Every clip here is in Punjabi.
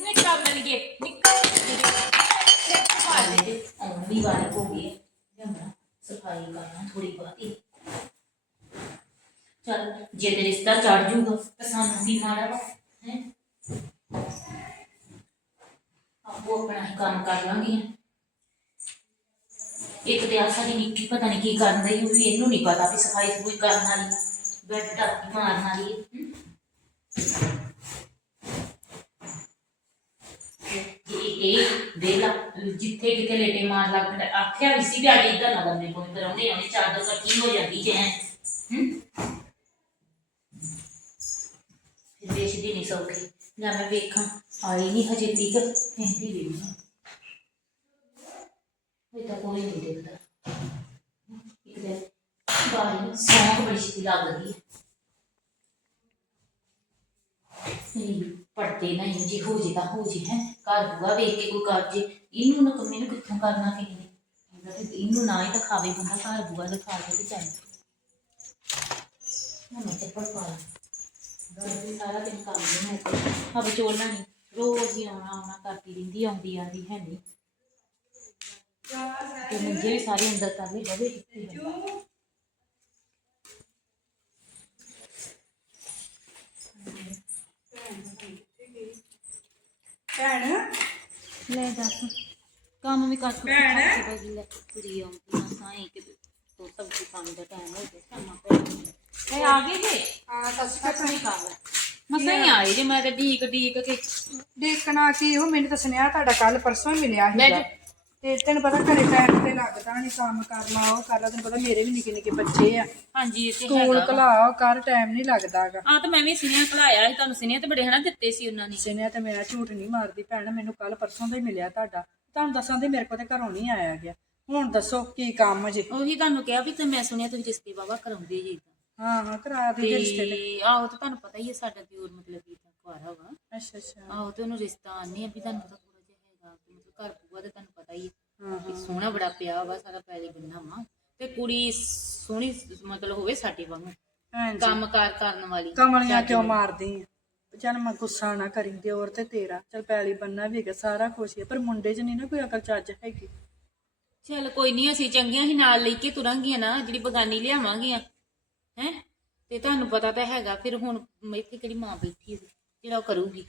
ਨਿੱਕਾ ਮਿਲ ਗਏ ਨਿੱਕਾ ਪਾ ਦੇ ਆਉਣ ਦੀ ਵਾਰ ਹੋ ਗਈ ਜਮਣਾ ਸਫ਼ਾਈ ਕਰਨਾ ਥੋੜੀ ਬਹੁਤੀ ਚਲ ਜੇ ਤੇ ਰਿਸ਼ਤਾ ਚੜ ਜੂਗਾ ਤਾਂ ਸਾਨੂੰ ਵੀ ਮਾੜਾ ਵਾ ਹੈ ਆਪੋ ਆਪਣਾ ਹੀ ਕੰਮ ਕਰ ਲਾਂਗੇ ਇੱਕ ਤੇ ਆ ਸਾਡੀ ਨਿੱਕੀ ਪਤਾ ਨਹੀਂ ਕੀ ਕਰਨ ਰਹੀ ਹੋਈ ਇਹਨੂੰ ਨਹੀਂ ਪਤਾ ਵੀ ਸਫ਼ਾਈ ਸਫੂਈ ਕਰਨ ਵਾਲੀ ਬੈੱਡ ਟੱਪ ਮਾਰਨ ਵਾਲੀ ਹਮ? ਇਹ ਇਹ ਦੇਲਾ ਜਿੱਥੇ ਕਿਤੇ ਲੇਟੇ ਮਾਰ ਲੱਗ ਆਖਿਆ ਵੀ ਸੀ ਵੀ ਅੱਜ ਇਦਾਂ ਨਾ ਕਰਨੇ ਕੋਈ ਪਰ ਉਹਨੇ ਉਹਨੇ ਚਾਦਰ ਇਕੱਠੀ ਹੋ ਜਾਂਦੀ ਜੇ, ਹੂੰ? ਫਿਰ ਵੇਚਦੀ ਨਹੀਂ ਸੌਖੀ। ਨਾ ਮੈਂ ਵੇਖਾਂ, ਆਈ ਨਹੀਂ ਹਜੇ ਤੀਕ, ਕਹਿੰਦੀ ਵੀ ਨਹੀਂ ਇਹ ਤਾਂ ਕੋਈ ਨਹੀਂ ਦੇਖਦਾ। ਇੱਕ ਦਿਨ ਬਾਰੀ ਸੌਂਕ ਬੜੀ ਛੇਤੀ ਲੱਗਦੀ ਹੈ ਨਹੀਂ ਪੜਦੇ ਨਹੀਂ ਜੀ ਹੋ ਜੇ ਤਾਂ ਹੋ ਜੇ ਹੈ। ਘਰ ਬੁਆ ਵੇਖ ਕੇ ਕੋਈ ਕਰ ਜੇ। ਇਹਨੂੰ ਨਾ ਕੰਮੇ ਨੂੰ ਕਿੱਥੋਂ ਕਰਨਾ ਕਿ ਨਹੀਂ ਇਹਦਾ ਤੇ ਇਹਨੂੰ ਨਾ ਹੀ ਤਾਂ ਖਾਵੇ ਬੰਦਾ ਘਰ ਬੁਆ ਦਾ ਖਾ ਕੇ ਤੇ ਚੱਲ। ਨਾ ਮੈਂ ਚੱਪਲ ਪਾ ਲਾਂ। ਦਰਦ ਸਾਰਾ ਦਿਨ ਕੰਮ ਨਹੀਂ ਹੈ। ਹਾਂ ਵਿਚੋਲਣਾ ਨਹੀਂ ਰੋਜ਼ ਹੀ ਆਉਣਾ ਆਉਣਾ ਕਰਦੀ ਰਹਿੰਦੀ ਆਉਂਦੀ ਆਂਦੀ ਹੈ ਨਹੀਂ। ਤੇ ਮੁੰਡੇ ਵੀ ਸਾਰੇ ਅੰਦਰ ਕਰ ਲਈ ਬਵੇ ਕਿੱਥੇ? ਭੈਣ। ਲੈ ਦੱਸ। ਕੰਮ ਵੀ ਕਰ ਭੈਣ? ਬਗੀ ਲੈ। ਕੁੜੀ ਆਉਂਦੀ ਨਾ ਸਾਈ ਕਿ ਤੋ ਸਬਜ਼ੀ ਕੰਮ ਦਾ ਟਾਈਮ ਹੋ ਗਿਆ। ਸ਼ਾਮਾਂ ਪੈ ਇਹ ਆ ਗਏ ਜੇ? ਹਾਂ ਸਤਿ ਸ਼੍ਰੀ ਅਕਾਲ। ਸਹੀ ਕਰ ਮਸਾਂ ਹੀ ਆਏ ਜੇ ਮੈਂ ਤੇ ਢੀਕ ਢੀਕ ਕੇ। ਦੇਖਣਾ ਕੀ ਉਹ ਮੈਨੂੰ ਤਾਂ ਸੁਨੇਹਾ ਤੁਹਾਡਾ ਕੱਲ ਪਰਸੋਂ ਹੀ ਮਿਲਿਆ ਮੈਂ ਸੀਗਾ। ਤੇ ਤੈਨੂੰ ਪਤਾ ਘਰੇ ਟਾਈਮ ਤੇ ਲੱਗਦਾ ਨਹੀਂ ਕੰਮ ਕਰ ਲਾ ਉਹ ਕਰ ਲਾ ਤੈਨੂੰ ਪਤਾ ਮੇਰੇ ਵੀ ਨਿੱਕੇ ਨਿੱਕੇ ਬੱਚੇ ਆ। ਹਾਂਜੀ ਇਹ ਤੇ ਸਕੂਲ ਹੈਗਾ ਘਲਾ ਕਰ ਟਾਈਮ ਨਹੀਂ ਲੱਗਦਾਗਾ ਆ ਤਾਂ ਮੈਂ ਵੀ ਸਿਨੇਹਾ ਕਲਾਇਆ ਸੀ ਤੁਹਾਨੂੰ ਸਿਨੇਹਾ ਤੇ ਬੜੇ ਹਨਾ ਦਿੱਤੇ ਸੀ ਉਹਨਾਂ ਨੇ। ਸੁਨੇਹਾ ਤੇ ਮੇਰਾ ਝੂਠ ਨਹੀਂ ਮਾਰਦੀ ਭੈਣ ਮੈਨੂੰ ਕੱਲ ਪਰਸੋਂ ਦਾ ਹੀ ਮਿਲਿਆ ਤੁਹਾਡਾ। ਤੁਹਾਨੂੰ ਦੱਸਾਂ ਤੇ ਮੇਰੇ ਕੋਲ ਤੇ ਘਰੋਂ ਨਹੀਂ ਆਇਆ ਗਿਆ। ਹੁਣ ਦੱਸੋ ਕੀ ਕੰਮ ਜੇ। ਉਹੀ ਤੁਹਾਨੂੰ ਕਿਹਾ ਵੀ ਤੇ ਮੈਂ ਸੁਣਿਆ ਤੁਸੀਂ ਰਿਸ਼ਤੇ ਬਾਬਾ ਕਰਾਉਂਦੇ ਜੀ ਹਾਂ ਹਾਂ ਕਰਾ ਦੇ ਰਿਸ਼ਤੇ ਤੇ। ਤੇ ਆਹੋ ਤੇ ਤੁਹਾਨੂੰ ਪਤਾ ਹੀ ਹੈ ਸਾਡਾ ਮਤਲਬ ਕਿ ਤਾਂ ਕੁਆਰਾ ਵਾ। ਅੱਛਾ ਅੱਛਾ। ਆਹੋ ਤੇ ਉਹਨੂੰ ਰਿਸ਼ਤਾ ਆਨੇ ਆ ਵੀ ਤੁਹਾਨੂੰ ਪਤਾ ਥੋੜਾ ਜਿਹਾ ਹੈਗਾ ਕਿ ਮਤਲਬ ਘਰ ਪੂਆ ਤੇ ਤੁਹਾਨੂੰ ਪਤਾ ਹੀ ਹੈ ਵੀ ਸੋਹਣਾ ਬੜਾ ਪਿਆ ਵਾ ਸਾਰਾ ਪੈਲੇ ਬੰਨਾ ਵਾ ਤੇ ਕੁੜੀ ਸੋਹਣੀ ਮਤਲਬ ਹੋਵੇ ਸਾਡੇ ਵਾਂਗੂ ਭੈਣ ਜੀ ਕੰਮਕਾਰ ਕਰਨ ਵਾਲੀ ਕਮਲੀਆਂ ਕਿਉਂ ਮਾਰਦੀ ਆ। ਚੱਲ ਮੈਂ ਗੁੱਸਾ ਨਾ ਕਰੀ ਦਿਓਰ ਤੇ ਤੇਰਾ। ਚੱਲ ਪੈਲੀ ਬੰਨਾ ਵੀ ਹੈਗਾ ਸਾਰਾ ਕੁਛ ਹੀ ਪਰ ਮੁੰਡੇ 'ਚ ਨਹੀਂ ਨਾ ਕੋਈ ਅਕਲ ਚੱਜ ਹੈਗੀ। ਚਲ ਕੋਈ ਨਹੀਂ ਅਸੀਂ ਚੰਗੀਆਂ ਹੀ ਨਾਲ ਲੈ ਕੇ ਤੁਰਾਂਗੀਆਂ ਨਾ ਜਿਹੜੀ ਬਗਾਨੀ ਲਿਆਵਾਂਗੀਆਂ ਹੈ? ਤੇ ਤੁਹਾਨੂੰ ਪਤਾ ਤਾਂ ਹੈਗਾ ਫਿਰ ਹੁਣ ਇੱਥੇ ਕਿਹੜੀ ਮਾਂ ਬੈਠੀ ਹੋਵੇ ਜਿਹੜਾ ਉਹ ਕਰੂਗੀ।